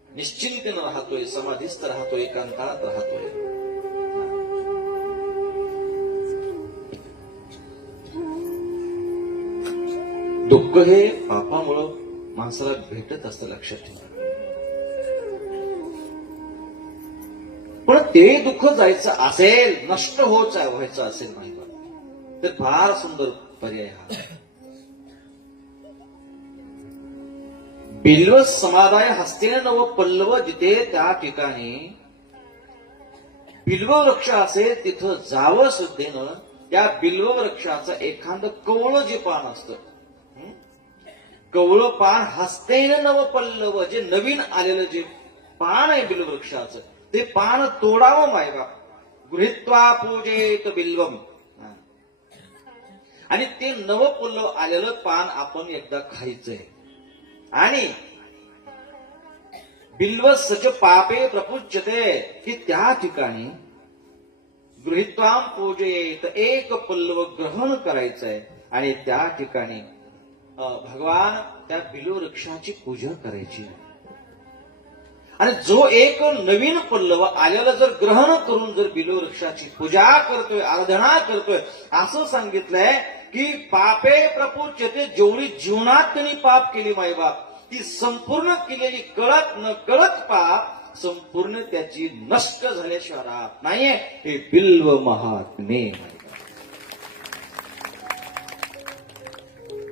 निश्चिंतेनं राहतोय, समाधीस्थ राहतोय, एकांतात राहतोय. दुःख हे पापामुळं माणसाला भेटत असतं. लक्षात ठेवा. पण ते दुःख जायचं असेल, नष्ट होत व्हायचं असेल नाही तर फार सुंदर पर्याय हा. बिल्व समादाय हस्तेन नव पल्लव, जिथे त्या ठिकाणी बिल्व वृक्ष असेल तिथं जावं सुद्धेनं. त्या बिल्व वृक्षाचं एखादं कवळं जे पान असतं, कवळं पान हस्तेन नव पल्लव, जे नवीन आलेलं जे पान आहे बिल्व वृक्षाचं, ते पान तोडावं मायबा. गृहीत्वा पूजेत बिल्वम. आणि ते नवपल्लव आलेलं पान आपण एकदा खायचंय. आणि बिल्वस्य पापे प्रपुच्यते, की त्या ठिकाणी गृहीत्वाम पूजेत, एक पल्लव ग्रहण करायचंय. आणि त्या ठिकाणी भगवान त्या बिल्व वृक्षाची पूजा करायची. आणि जो एक नवीन पल्लव आलेला जर ग्रहण करून जर बिल्व वृक्षाची पूजा करतोय, आराधना करतोय, असं सांगितलंय की पापे प्रपुच्यते, जेवढी जीवनात त्यांनी पाप केली मायबाप, ती संपूर्ण केलेली कळत न कळत पाप संपूर्ण त्याची नष्ट झाल्याशिवाय राहत नाहीये. हे बिल्व महात्मे.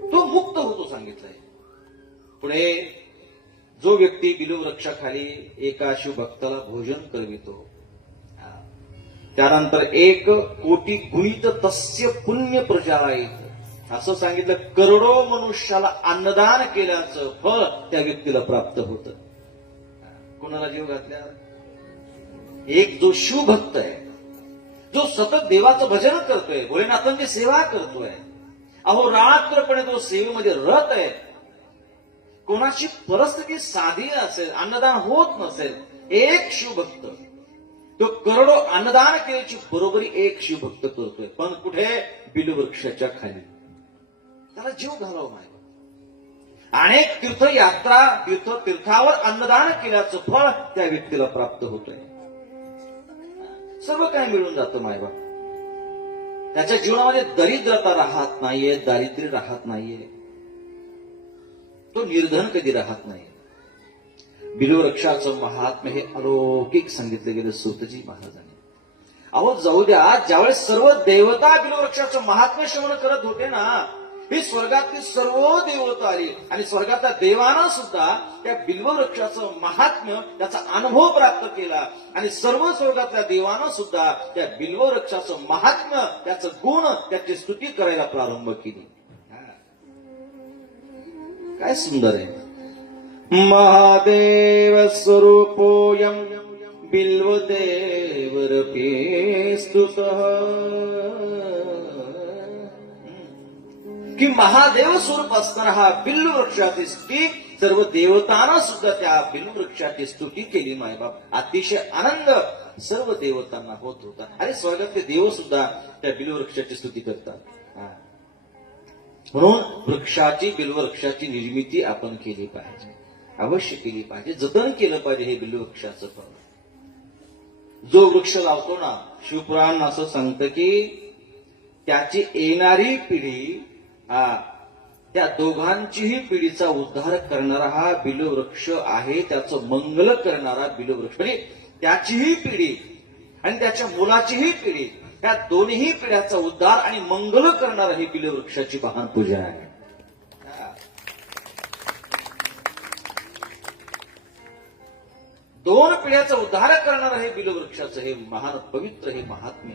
तो मुक्त होतो सांगितलंय. पुढे जो व्यक्ती बिल्व वृक्षाखाली एका शिवभक्ताला भोजन करवितो, त्यानंतर 1 कोटी गुणित तस्य पुण्य प्रजायत, असं सांगितलं. करोडो मनुष्याला अन्नदान केल्याचं फळ त्या व्यक्तीला प्राप्त होतं. कोणाला जीव घातल्या? एक जो शिवभक्त आहे, जो सतत देवाचं भजन करतोय, भोलेनाथांची सेवा करतोय, अहो रात्रपणे तो सेवेमध्ये रत आहे. कोणाची परिस्थिती साधी असेल, अन्नदान होत नसेल, एक शिवभक्त तो करोडो अन्नदान केल्याची बरोबरी एक शिवभक्त करतोय. पण कुठे? बिलवृक्षाच्या खाली. त्याला जीव घालावं नाही. अनेक तीर्थयात्रा तीर्थावर अन्नदान केल्याचं फळ त्या व्यक्तीला प्राप्त होतंय. सर्व काही मिळून जातं मायबाप. त्याच्या जीवनामध्ये दरिद्रता राहत नाहीये, दारिद्र्य राहत नाहीये, तो निर्धन कधी राहत नाही. बिलवृक्षाचं महात्म्य हे अलौकिक सांगितले गेले सूतजी महाराजांनी. अहो जाऊ द्या, ज्यावेळेस सर्व देवता बिलवृक्षाचं महात्म्य श्रवण करत होते ना, ही स्वर्गातली सर्व देवता आली आणि स्वर्गातल्या देवानं सुद्धा त्या बिल्ववृक्षाचं महात्म्य त्याचा अनुभव प्राप्त केला आणि सर्व स्वर्गातल्या देवानं सुद्धा त्या बिल्ववृक्षाचं महात्म्य, त्याचं गुण, त्याची स्तुती करायला प्रारंभ केली. काय सुंदर आहे. महादेव स्वरूपोयम बिल्वदेवरपि स्तुतः. की महादेव स्वरूप असणारा हा बिल्ववृक्षाची स्तुती सर्व देवतांना सुद्धा त्या बिल्ववृक्षाची स्तुती केली. मायबाप अतिशय आनंद सर्व देवतांना होत होता. आणि स्वर्गातले देव सुद्धा त्या बिल्ववृक्षाची स्तुती करतात. म्हणून वृक्षाची, बिल्ववृक्षाची निर्मिती आपण केली पाहिजे, अवश्य केली पाहिजे, जतन केलं पाहिजे हे बिल्ववृक्षाचं फळ. जो वृक्ष लावतो ना, शिवपुराण असं सांगतं की त्याची येणारी पिढी, त्या दोघांचीही पिढीचा उद्धार करणारा हा बिल्ववृक्ष आहे, त्याचं मंगल करणारा बिल्ववृक्ष. म्हणजे त्याचीही पिढी आणि त्याच्या मुलाचीही पिढी, त्या दोन्ही पिढ्याचा उद्धार आणि मंगल करणारा ही बिल्ववृक्षाची महान पूजा आहे. दोन पिढ्याचा उद्धार करणारं हे बिल्ववृक्षाचं हे महान पवित्र हे महात्म्य.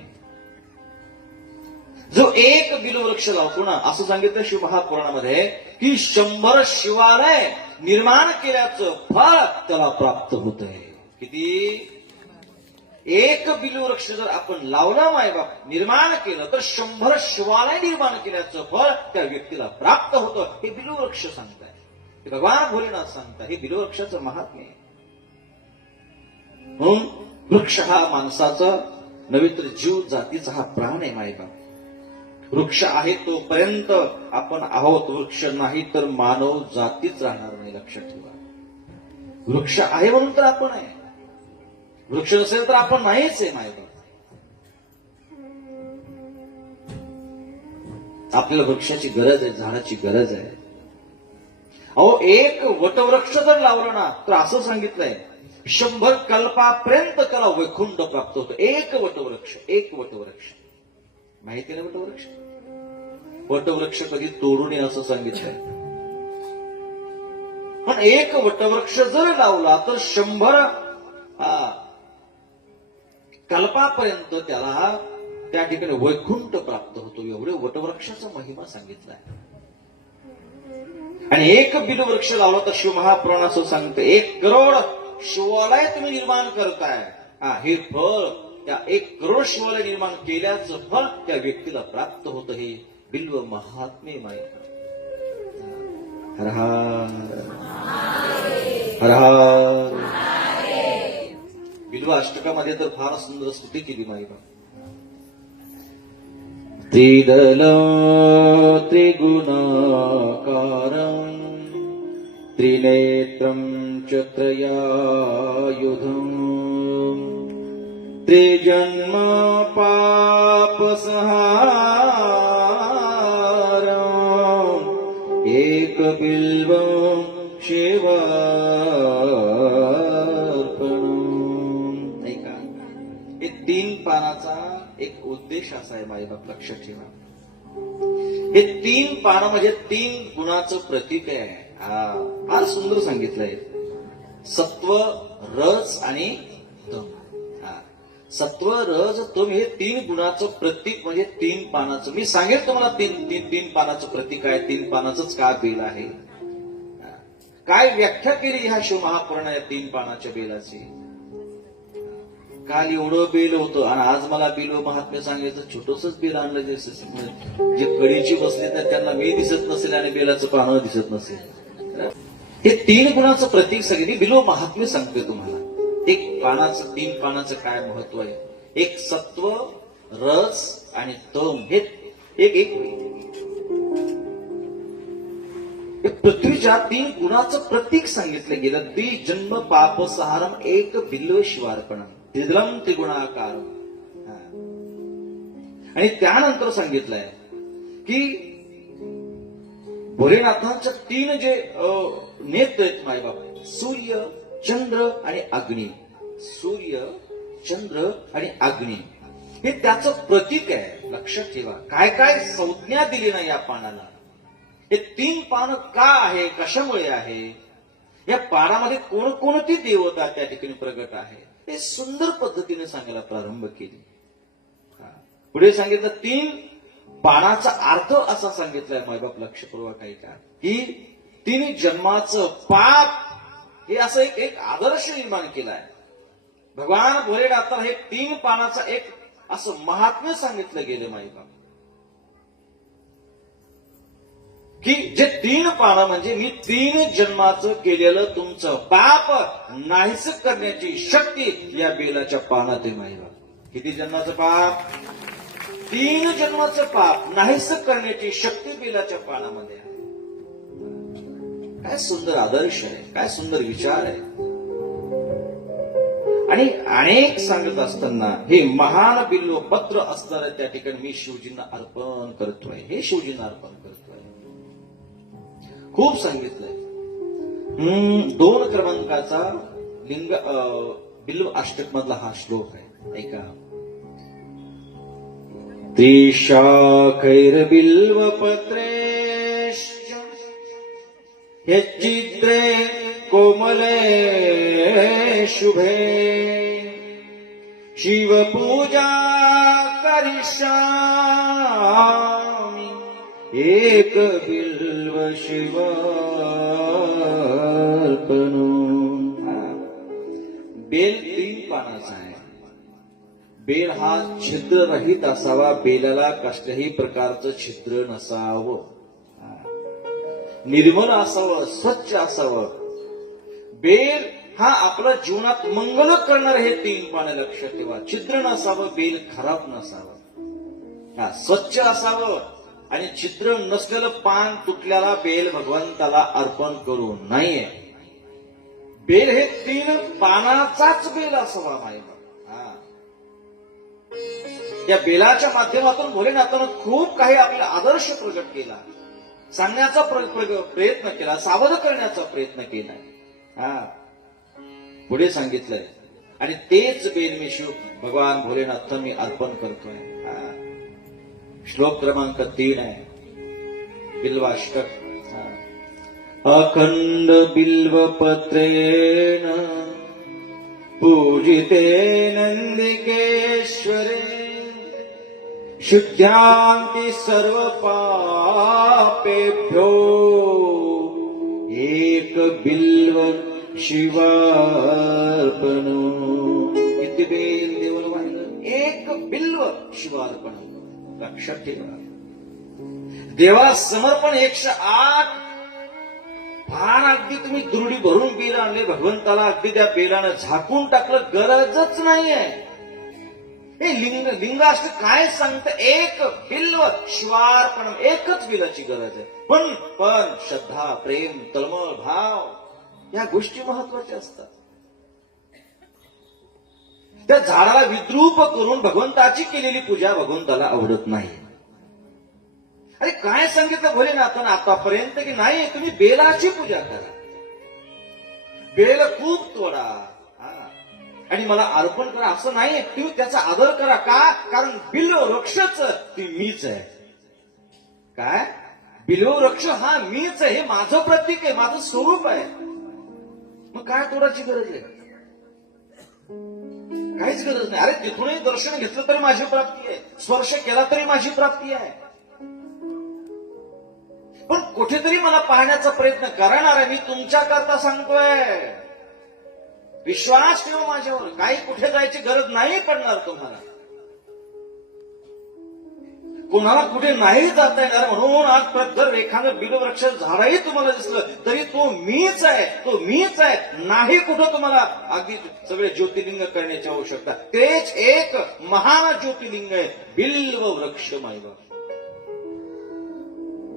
जो एक बिल्ववृक्ष लावतो ना, असं सांगितलं शिवमहापुराणामध्ये की 100 शिवालय निर्माण केल्याचं फळ त्याला प्राप्त होत आहे. किती? एक बिल्ववृक्ष जर आपण लावला मायबाप, निर्माण केलं तर 100 शिवालय निर्माण केल्याचं फळ त्या व्यक्तीला प्राप्त होतं. हे बिल्ववृक्ष सांगताय, हे भगवान भोलेनाथ सांगताय. हे बिल्ववृक्षाचं महात्म्य आहे. म्हणून वृक्ष हा माणसाचा नव्हे तर जीव जातीचा हा प्राण आहे मायबाप. वृक्ष आहे तोपर्यंत आपण आहोत, वृक्ष नाही तर मानव जातीच राहणार नाही. लक्षात ठेवा. वृक्ष आहे म्हणून तर आपण आहे, वृक्ष नसेल तर आपण नाहीच आहे मायबाप. आपल्याला वृक्षाची गरज आहे, झाडाची गरज आहे. अहो एक वटवृक्ष जर लावलं ना, तर असं सांगितलंय 100 कल्पापर्यंत त्याला वैकुंठ प्राप्त होतं. एक वटवृक्ष, एक वटवृक्ष. माहिती ना वटवृक्ष? वटवृक्ष कधी तोडू नये असं सांगितलंय. पण एक वटवृक्ष जर लावला तर 100 कल्पापर्यंत त्याला त्या ठिकाणी वैकुंठ प्राप्त होतो. एवढे वटवृक्षाचा महिमा सांगितलाय. आणि एक बिल्ववृक्ष लावला तर शिवमहापुराण असं सांगतं 1 करोड शिवालय तुम्ही निर्माण करताय. हे फळ त्या 1 करोड शिवालय निर्माण केल्याचं फळ त्या व्यक्तीला प्राप्त होतं. हे बिल्व महात्म्य माहिती. हर हर हर. बिल्व अष्टकामध्ये तर फार सुंदर स्तुती केली माहिती. त्रिदल त्रिगुणाकारं त्रिनेत्रं च त्रयायुधं त्रिजन्म पापसंहारं एकबिल्वं शिवार्पणम्. ऐका, हे 3 पानाचा एक उद्देश असा आहे मायबाप. लक्षात ठेवा. हे 3 पानं म्हणजे 3 गुणाचं प्रतीक आहे. फार सुंदर सांगितलंय. सत्व, रज आणि तम. सत्व, रज, तम हे 3 गुणाचं प्रतीक म्हणजे 3 पानाचं. मी सांगेल तुम्हाला 3 पानाचं प्रतीक आहे, 3 पानाचंच का बिल आहे. काय व्याख्या केली ह्या शिवमहापुराणात या 3 पानाच्या बेलाची. काल एवढं बेल होतं आणि आज मला बिल महात्म्य सांगायचं छोटसच बेल आणलं जे कडीची बसले तर त्यांना मी दिसत नसेल आणि बेलाचं पानं दिसत नसेल. हे 3 गुणाचं प्रतीक सगळी बिलो महात्म्य सांगतोय तुम्हाला. एक पानाचं 3 पानाचं काय महत्व आहे. एक सत्व, रस आणि तम हे एक एक पृथ्वीच्या 3 गुणाचं प्रतीक सांगितलं गेलं. जन्म पाप सहारम एक बिल्व शिवार्पणम त्रिदलम त्रिगुणाकार. आणि त्यानंतर सांगितलंय की भोलेनाथांच्या 3 जे नेत्र आहेत मायबाप, सूर्य, चंद्र आणि अग्नी. सूर्य, चंद्र आणि अग्नी हे त्याचं प्रतीक आहे. लक्षात ठेवा काय काय संज्ञा दिली ना या पानाला. हे 3 पानं का आहे, कशामुळे आहे, या पानामध्ये कोणकोणती देवता त्या ठिकाणी प्रगट आहे हे सुंदर पद्धतीने सांगायला प्रारंभ केली. पुढे सांगितलं 3 पानाचा अर्थ असा सांगितलाय मायबाप लक्षपूर्वक ऐका की 3 जन्माचं पाप हे असं एक आदर्श निर्माण केलाय. भगवान भोलेनाथाला हे 3 पानाचा एक असं महात्म्य सांगितलं गेलं मायबाप की जे 3 पानं म्हणजे मी 3 जन्माचं केलेलं तुमचं पाप नाहीस करण्याची शक्ती या बेलाच्या पानात आहे मायबाप. किती जन्माचं पाप? 3 जन्माचं पाप नाहीस करण्याची शक्ती बेलाच्या पानामध्ये आहे. काय सुंदर आदर्श आहे, काय सुंदर विचार आहे. आणि अनेक सांगत असताना हे महान बिल्व पत्र असणारं त्या ठिकाणी मी शिवजींना अर्पण करतोय, हे शिवजींना अर्पण करतोय. खूप सांगितलंय. 2 क्रमांकाचा लिंग बिल्व अष्टक मधला हा श्लोक आहे. ऐका. त्रिशाखैर बिल्व पत्रेश्च यच्चित्रे कोमले शुभे शिवपूजा करिष्यामि एक बिल्व शिवार्पणो. बेल 3 पानाचा आहे. बेल हा छिद्ररहित असावा. बेलाला कसल्याही प्रकारचं छिद्र नसावं. निर्मल असावं, स्वच्छ असावं. बेल हा आपल्या जीवनात मंगल करणार हे 3 पानं लक्षात ठेवा. छिद्र नसावं, बेल खराब नसावं, स्वच्छ असावं आणि छिद्र नसलेलं पान तुटल्याला बेल भगवंताला अर्पण करू नये. बेल हे 3 पानाचाच बेल असावा मायबा. या बेलाच्या माध्यमातून भोलेनाथानं खूप काही आपला आदर्श प्रगट केला, सांगण्याचा प्रयत्न केला, सावध करण्याचा प्रयत्न केला. पुढे सांगितलंय आणि तेच बेल मी शिव भगवान भोलेनाथ मी अर्पण करतोय. श्लोक क्रमांक 3 आहे बिल्वाष्टक. अखंड बिल्व पत्रेण पूजिते नंदिकेश्वरे शुद्ध्यांति सर्व पापेभ्यो एक बिल्व शिवार्पणो. किती बेल देवाला वाहिलं? एक बिल्व शिवार्पण. लक्षात ठेवा देवा समर्पण 108 फार अगदी तुम्ही दुरडी भरून बेल आणले भगवंताला, अगदी त्या बेलानं झाकून टाकलं, गरजच नाहीये. हे लिंग असं काय सांगतं? एक बिल्व शिवार्पण, एकच बिलाची गरज आहे. पण श्रद्धा, प्रेम, तळमळ भाव या गोष्टी महत्वाच्या असतात. त्या झाडाला विद्रूप करून भगवंताची केलेली पूजा भगवंताला आवडत नाही. अरे काय सांगितलं भोलेनाथानं आतापर्यंत की नाही तुम्ही बेलाची पूजा करा, बेल खूप तोडा आणि मला अर्पण करा असं नाही. तुम्ही त्याचा आदर करा. का? कारण बिल्व वृक्षच ती मीच आहे. काय? बिल्व वृक्ष हा मीच आहे, हे माझं प्रतीक आहे, माझं स्वरूप आहे. मग काय तोडाची गरज आहे? काहीच गरज नाही. अरे तिथूनही दर्शन घेतलं तरी माझी प्राप्ती आहे, स्पर्श केला तरी माझी प्राप्ती आहे. पण कुठेतरी मला पाहण्याचा प्रयत्न करणार आहे. मी तुमच्या करता सांगतोय, विश्वास ठेवा माझ्यावर. काही कुठे जायची गरज नाही पडणार तुम्हाला. कोणाला कुठे नाही जाता येणार. म्हणून आज जर एखादं बिलवृक्ष झाडही तुम्हाला दिसलं तरी तो मीच आहे, तो मीच आहे. नाही कुठं तुम्हाला अगदी सगळे ज्योतिर्लिंग करण्याची आवश्यकता. तेच एक महान ज्योतिर्लिंग आहे, बिल्व वृक्ष मायबा.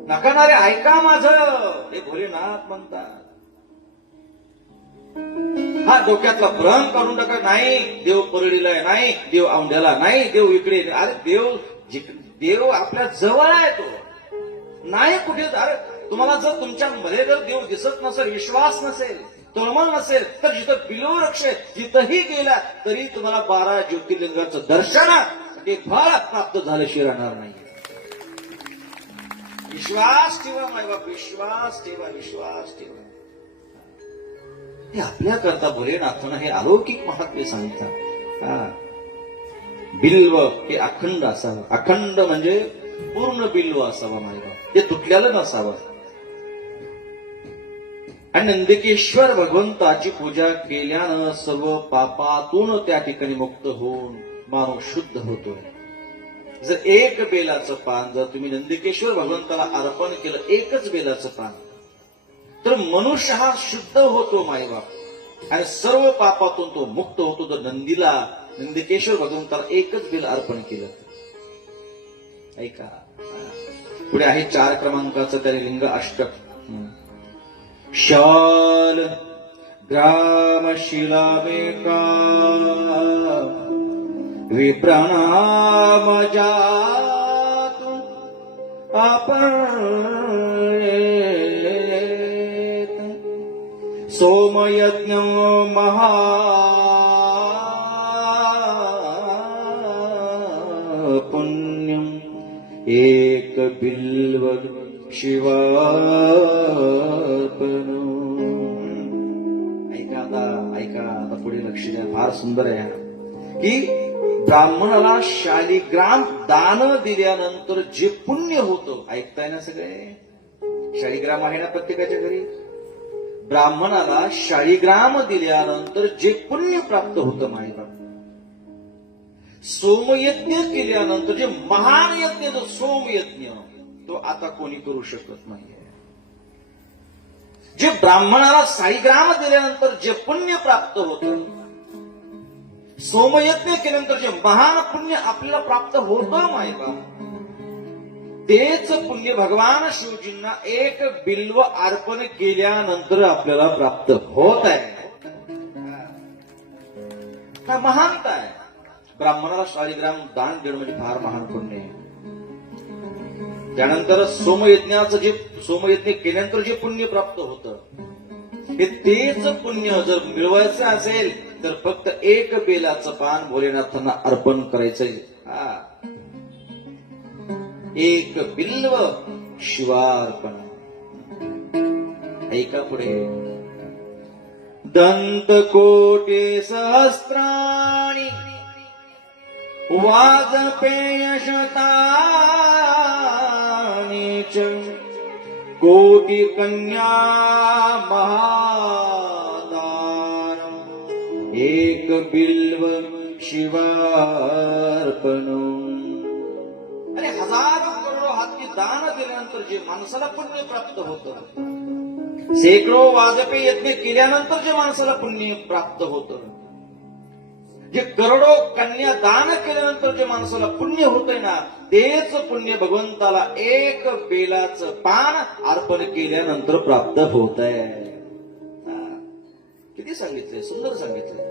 नकाणारे ऐका माझं, हे भोलेनाथ म्हणतात. हा डोक्यातला भ्रम काढून टाका. नाही देव परळीला आहे, नाही देव औंढ्याला, नाही देव इकडे. अरे देव आपल्या जवळ आहे. तो नाही कुठे. अरे तुम्हाला जर तुमच्यामध्ये जर देव दिसत नसेल, विश्वास नसेल, तळमळ नसेल, तर जिथं बिल्ववृक्ष आहे तिथंही गेला तरी तुम्हाला 12 ज्योतिर्लिंगाचं दर्शन ते फळ प्राप्त झाल्याशिवाय राहणार नाही. विश्वास ठेवा मायबाप, विश्वास ठेवा, विश्वास ठेवा. हे आपल्या करता भोलेनाथांना हे अलौकिक महात्म्य सांगतात. बिल्व हे अखंड असावं. अखंड म्हणजे पूर्ण बिल्व असावा मायबाप, ते तुटलेलं नसावं. आणि नंदिकेश्वर भगवंताची पूजा केल्यानं सर्व पापातून त्या ठिकाणी मुक्त होऊन माणूस शुद्ध होतो. जर एक बेलाचं पान जर तुम्ही नंदिकेश्वर भगवंताला अर्पण केलं, एकच बेलाचं पान, तर मनुष्य हा शुद्ध होतो मायबाप आणि सर्व पापातून तो मुक्त होतो. जर नंदिकेश्वर भगवंताला एकच बेल अर्पण केलं. ऐका पुढे आहे 4 क्रमांकाचं त्याने लिंग अष्टक. शाल ग्राम शिलामेका विप्रणाम जातु आपण सोमयज्ञ महापुण्यम एक बिल्व शिवार्पणम्. ऐका आता पुढे लक्ष द्या. फार सुंदर आहे की ब्राह्मणाला शालिग्राम दान दिल्यानंतर जे पुण्य होतं. ऐकताय ना सगळे? शालिग्राम आहे ना प्रत्येकाच्या घरी. ब्राह्मणाला शालिग्राम दिल्यानंतर जे पुण्य प्राप्त होतं मायबाप, सोमयज्ञ केल्यानंतर जे महान यज्ञ, जो सोमयज्ञ, तो आता कोणी करू शकत नाहीये. जे ब्राह्मणाला शालिग्राम दिल्यानंतर जे पुण्य प्राप्त होतं, सोमयज्ञ केल्यानंतर जे महान पुण्य आपल्याला प्राप्त होतं मायबाप, तेच पुण्य भगवान शिवजींना एक बिल्व अर्पण केल्यानंतर आपल्याला प्राप्त होत आहे. हा महानता आहे. ब्राह्मणाला शालिग्राम दान देणं म्हणजे फार महान पुण्य आहे. त्यानंतर सोमयज्ञ केल्यानंतर जे पुण्य प्राप्त होतं, हे तेच पुण्य जर मिळवायचं असेल तर फक्त एक बेलाचं पान भोलेनाथांना अर्पण करायचंय. एक बिल्व शिवार्पण. ऐका पुढे. दंतकोटे सहस्राणि वाजपेय शतानि च कोटि कन्या महादान एक बिल्व शिवार्पणम्. आणि हजारो करोडो हाती दान दिल्यानंतर जे माणसाला पुण्य प्राप्त होतं, शेकडो वाजपेय यज्ञ केल्यानंतर जे माणसाला पुण्य प्राप्त होतं, जे करोडो कन्या दान केल्यानंतर जे माणसाला पुण्य होतंय ना, तेच पुण्य भगवंताला एक बेलाचं पान अर्पण केल्यानंतर प्राप्त होत आहे. किती सांगितलंय, सुंदर सांगितलंय.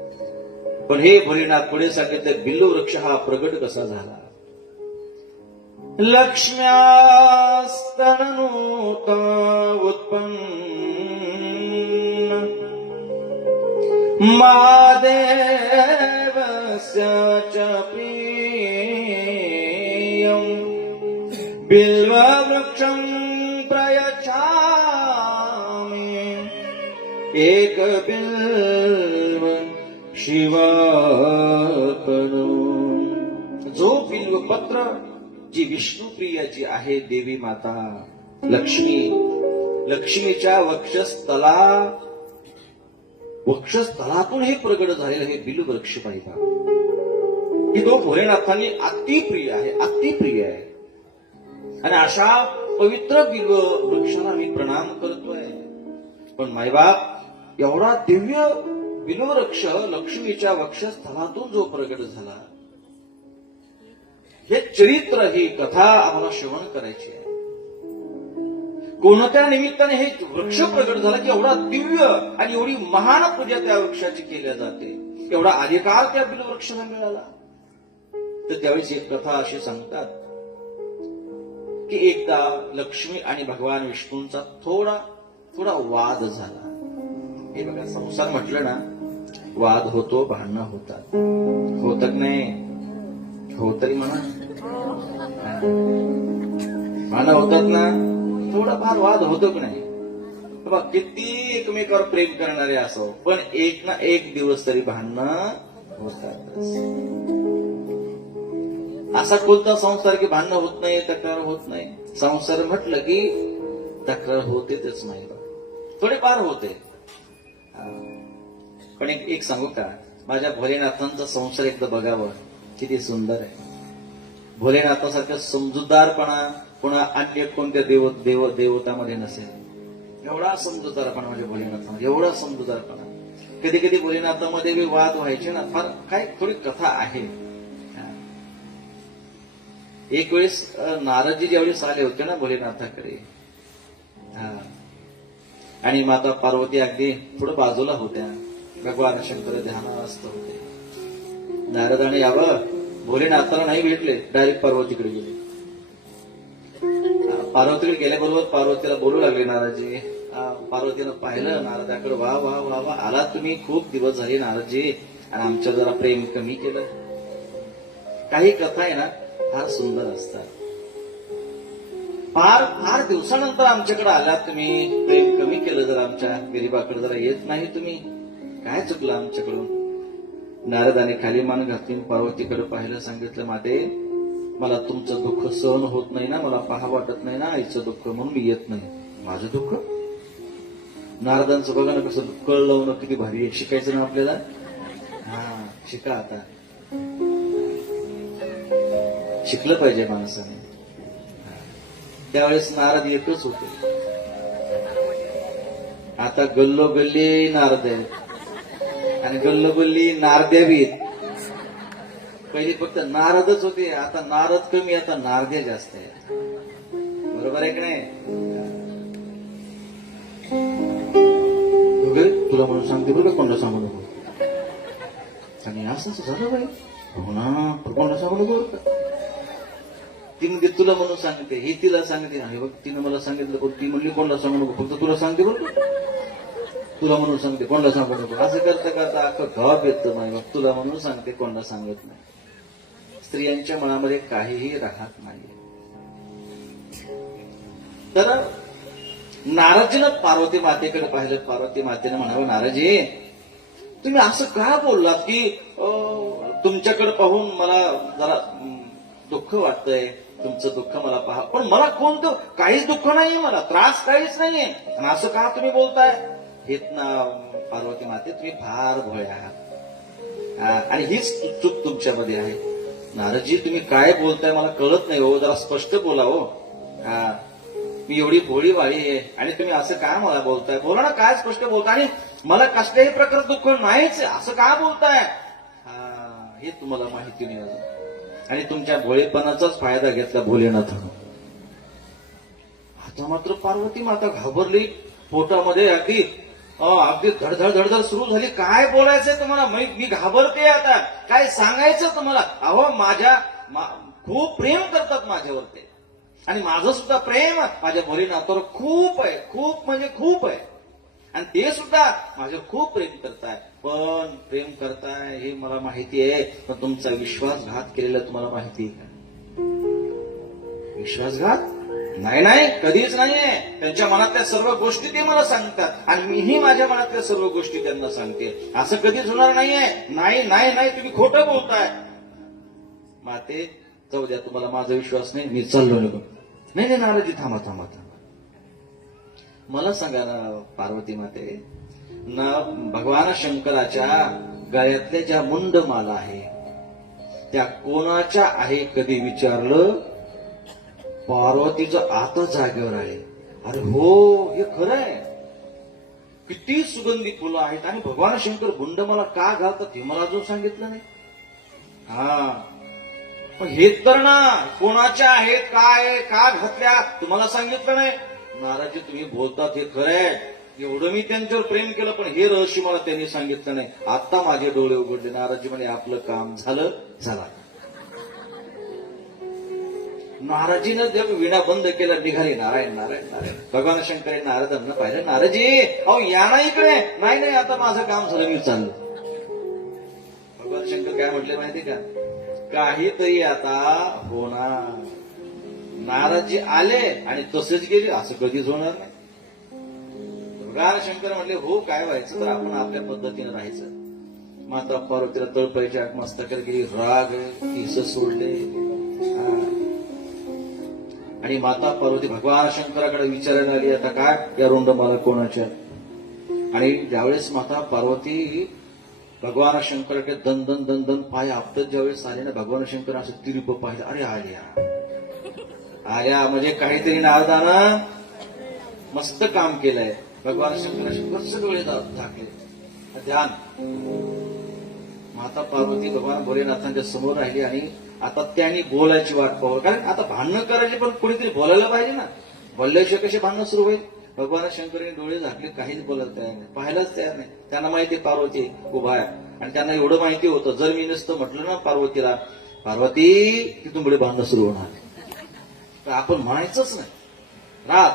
पण हे भोलेनाथ पुढे सांगितलंय, बिल्व वृक्ष हा प्रगट कसा झाला. लक्ष्म्यास्तनूत उत्पन्न महादेवस्य च प्रियं बिल्ववृक्षं प्रयच्छामि एक बिल्व शिवार्पणम्. जो बिल्वपत्र जी विष्णुप्रियाची आहे, देवी माता, लक्ष्मीच्या वक्षस्थलातून हे प्रगट झालेलं हे बिल्ववृक्ष पाहिजे की तो भोलेनाथांनी अतिप्रिय आहे. आणि अशा पवित्र बिल्व वृक्षाला मी प्रणाम करतोय. पण मायबाप एवढा दिव्य बिल्ववृक्ष लक्ष्मीच्या वक्षस्थलातून जो प्रगट झाला, हे चरित्र, ही कथा आम्हाला श्रवण करायची आहे. कोणत्या निमित्ताने हे वृक्ष प्रगट झाला की एवढा दिव्य आणि एवढी महान पूजा त्या वृक्षाची केल्या जाते, एवढा अधिकार त्या बिल्ववृक्षाला मिळाला. तर त्यावेळेस एक कथा अशी सांगतात की एकदा लक्ष्मी आणि भगवान विष्णूंचा थोडा वाद झाला. हे बघा, संसार म्हटलं ना, वाद होतो, भांडणं होतात, होत नाही, हो तरी म्हणा, भांडणं होतात ना, थोडाफार वाद होतो की नाही. बाबा किती एकमेकावर प्रेम करणारे असो, पण एक ना एक दिवस तरी भांडणं होतात. असा कोणता संसार की भांडणं होत नाही, तक्रार होत नाही. संसार म्हटलं की तक्रार होतेच नाही, थोडेफार होते. पण एक सांगू का, माझ्या भोलेनाथांचा संसार एकदा बघावं, किती सुंदर आहे. भोलेनाथासारखा समजूतदारपणा पुन्हा अन्य कोणत्या देवतामध्ये नसेल. एवढा समजूतदारपणा माझ्या भोलेनाथामध्ये, एवढा समजूतदारपणा. कधी कधी भोलेनाथामध्ये वाद व्हायचे ना, फार काय थोडी कथा आहे. एक वेळेस नारदजी ज्यावेळेस आले होते ना भोलेनाथाकडे, आणि माता पार्वती अगदी पुढे बाजूला होत्या, भगवान शंकर ध्यानावस्थ होते. नारदाने यावं, भोलेनाथाला नाही भेटले, डायरेक्ट पार्वतीकडे गेले. पार्वतीकडे गेल्याबरोबर पार्वतीला बोलू लागले नारदजी. पार्वतीनं पाहिलं नारदाकडे, वा वा वा वा, आला तुम्ही, खूप दिवस झाले नारदजी, आणि आमच्या जरा प्रेम कमी केलं. काही कथा आहे ना फार सुंदर असतात. फार दिवसानंतर आमच्याकडे आलात तुम्ही, प्रेम कमी केलं, जरा आमच्या गरीबाकडे जरा येत नाही तुम्ही, काय चुकलं आमच्याकडून. नारदाने खाली मान घातली, पार्वतीकडे पाहिलं, सांगितलं, माते मला तुमचं दुःख सहन होत नाही ना, मला पहा वाटत नाही ना आईचं दुःख, म्हणून मी येत नाही. माझं दुःख? नारदांचं बघा ना कसं कळ लावणं किती भारी आहे. शिकायचं ना आपल्याला. शिका आता, शिकलं पाहिजे माणसाने. त्यावेळेस नारद एकच होते, आता गल्लोगल्ली नारद आहेत आणि गल्लोगल्ली नारद्या बी आहेत. पहिली फक्त नारदच होते, आता नारद कमी, आता नारद्या जास्त आहे. बरोबर आहे की नाही? तुला म्हणून सांगते बरं, कोणाला सांगू नको. आणि असंच झालं बाई, हो ना, कोणाला सांगू नको. ती म्हणजे तुला म्हणून सांगते, ही तिला सांगते, नाही बघ तिनं मला सांगितलं, पण ती म्हणली कोणाला सांगू नको, फक्त तुला सांगते बरं, तुला म्हणून सांगते, कोणाला सांगू नको. असं करता करता अख्खं घाव येतं. नाही बघ तुला म्हणून सांगते, कोणाला सांगत नाही. स्त्रियांच्या मनामध्ये काहीही राहत नाही. तर नारदजीनं पार्वती मातेकडे पाहिलं. पार्वती मातेनं म्हणावं, नारदजी तुम्ही असं का बोललात की तुमच्याकडे पाहून मला जरा दुःख वाटतंय, तुमचं दुःख मला पहा, पण मला कोणतं काहीच दुःख नाहीये, मला त्रास काहीच नाहीये, आणि असं का तुम्ही बोलताय. हेच ना पार्वती माते, तुम्ही फार भोळे आहात, आणि हीच चूक तुमच्यामध्ये आहे. नारदजी तुम्ही काय बोलताय मला कळत नाही हो, जरा स्पष्ट बोला हो. मी एवढी भोळी वाळी आहे आणि तुम्ही असं काय मला बोलताय, बोला ना, काय स्पष्ट बोलताय, आणि मला कसल्याही प्रकारचं दुःख नाहीच, असं का बोलताय. हे तुम्हाला माहिती नाही अजून, आणि तुमच्या भोळेपणाचाच फायदा घेतला भोलेनाथानं. आता मात्र पार्वती माता घाबरली, पोटामध्ये अगदी धडधड धडधड सुरू झाली. काय बोलायचंय तुम्हाला, मी घाबरते आता, काय सांगायचं तुम्हाला. अहो खूप प्रेम करतात माझ्यावर ते, आणि माझं सुद्धा प्रेम माझ्या भोलेनाथावर खूप आहे, खूप म्हणजे खूप आहे, आणि ते सुद्धा माझ्यावर खूप प्रेम करताय. पण प्रेम करताय हे मला माहिती आहे, पण तुमचा विश्वासघात केलेला तुम्हाला माहिती आहे का. विश्वासघात नाही, कधीच नाहीये. त्यांच्या मनातल्या सर्व गोष्टी ते मला सांगतात, आणि मीही माझ्या मनातल्या सर्व गोष्टी त्यांना सांगते. असं कधीच होणार नाहीये. नाही, तुम्ही खोटं बोलताय. माते जाऊ द्या, तुम्हाला माझा विश्वास नाही, मी चाललो निघून. नाही नाराजी, थांबा. मला सांगा ना पार्वती माते, ना भगवान शंकराच्या गळ्यातल्या ज्या मुंड माला आहे त्या कोणाच्या आहे कधी विचारलं? पार्वतीचं आता जागेवर आहे. अरे हो, हे खरं आहे. किती सुगंधी फुलं आहेत आणि भगवान शंकर गुंडमाला का घालतात हे मला अजून सांगितलं नाही. हा, पण हे तर ना कोणाच्या आहेत, काय का घातल्या तुम्हाला सांगितलं नाही. नाराजी तुम्ही बोलतात हे खरं आहे, एवढं मी त्यांच्यावर प्रेम केलं, पण हे रहस्य मला त्यांनी सांगितलं नाही. आता माझे डोळे उघडले. नाराजी म्हणे आपलं काम झालं. नाराजीनं जब विणा बंद केला, निघाली नारायण नारायण नारायण. भगवान शंकर नारदांना पाहिलं, नाराजी अहो या ना इकडे. नाही आता माझं काम झालं, मी चाललो. भगवान शंकर काय म्हटले माहिती का? काहीतरी आता होणार. नाराजी आले आणि तसेच गेले, असं कधीच होणार नाही. भगवान शंकर म्हटले हो काय व्हायचं तर आपण आपल्या पद्धतीने राहायचं. माता पार्वतीला तळपायच्या मस्तकाला गेली, राग केस सोडले. आणि माता पार्वती भगवान शंकराकडे विचारायला आली, आता काय या रुंडमाला कोणाच्या? आणि ज्यावेळेस माता पार्वती भगवान शंकराकडे दन दन दन दन पाय आपटत ज्यावेळेस आले ना, भगवान शंकर असं तिरप पाहिलं. अरे आल्या म्हणजे काहीतरी नारदानं मस्त काम केलंय. भगवान शंकराचे कसं डोळे झाकले. ध्यान. माता पार्वती भगवान भोलेनाथांच्या समोर राहिली आणि आता त्यांनी बोलायची वाट पाहू. कारण आता भांडणं करायची, पण कोणीतरी बोलायला पाहिजे ना. बोलल्याशिवाय कसे भांडणं सुरू होईल? भगवान शंकरांनी डोळे झाकले, काहीच बोलायला तयार नाही, पाहायलाच तयार नाही. त्यांना माहिती पार्वती उभा आहे आणि त्यांना एवढं माहिती होतं, जर मी नसतं म्हटलं ना पार्वतीला, पार्वती की तुमकडे भांडणं सुरू होणार, तर आपण म्हणायचंच नाही.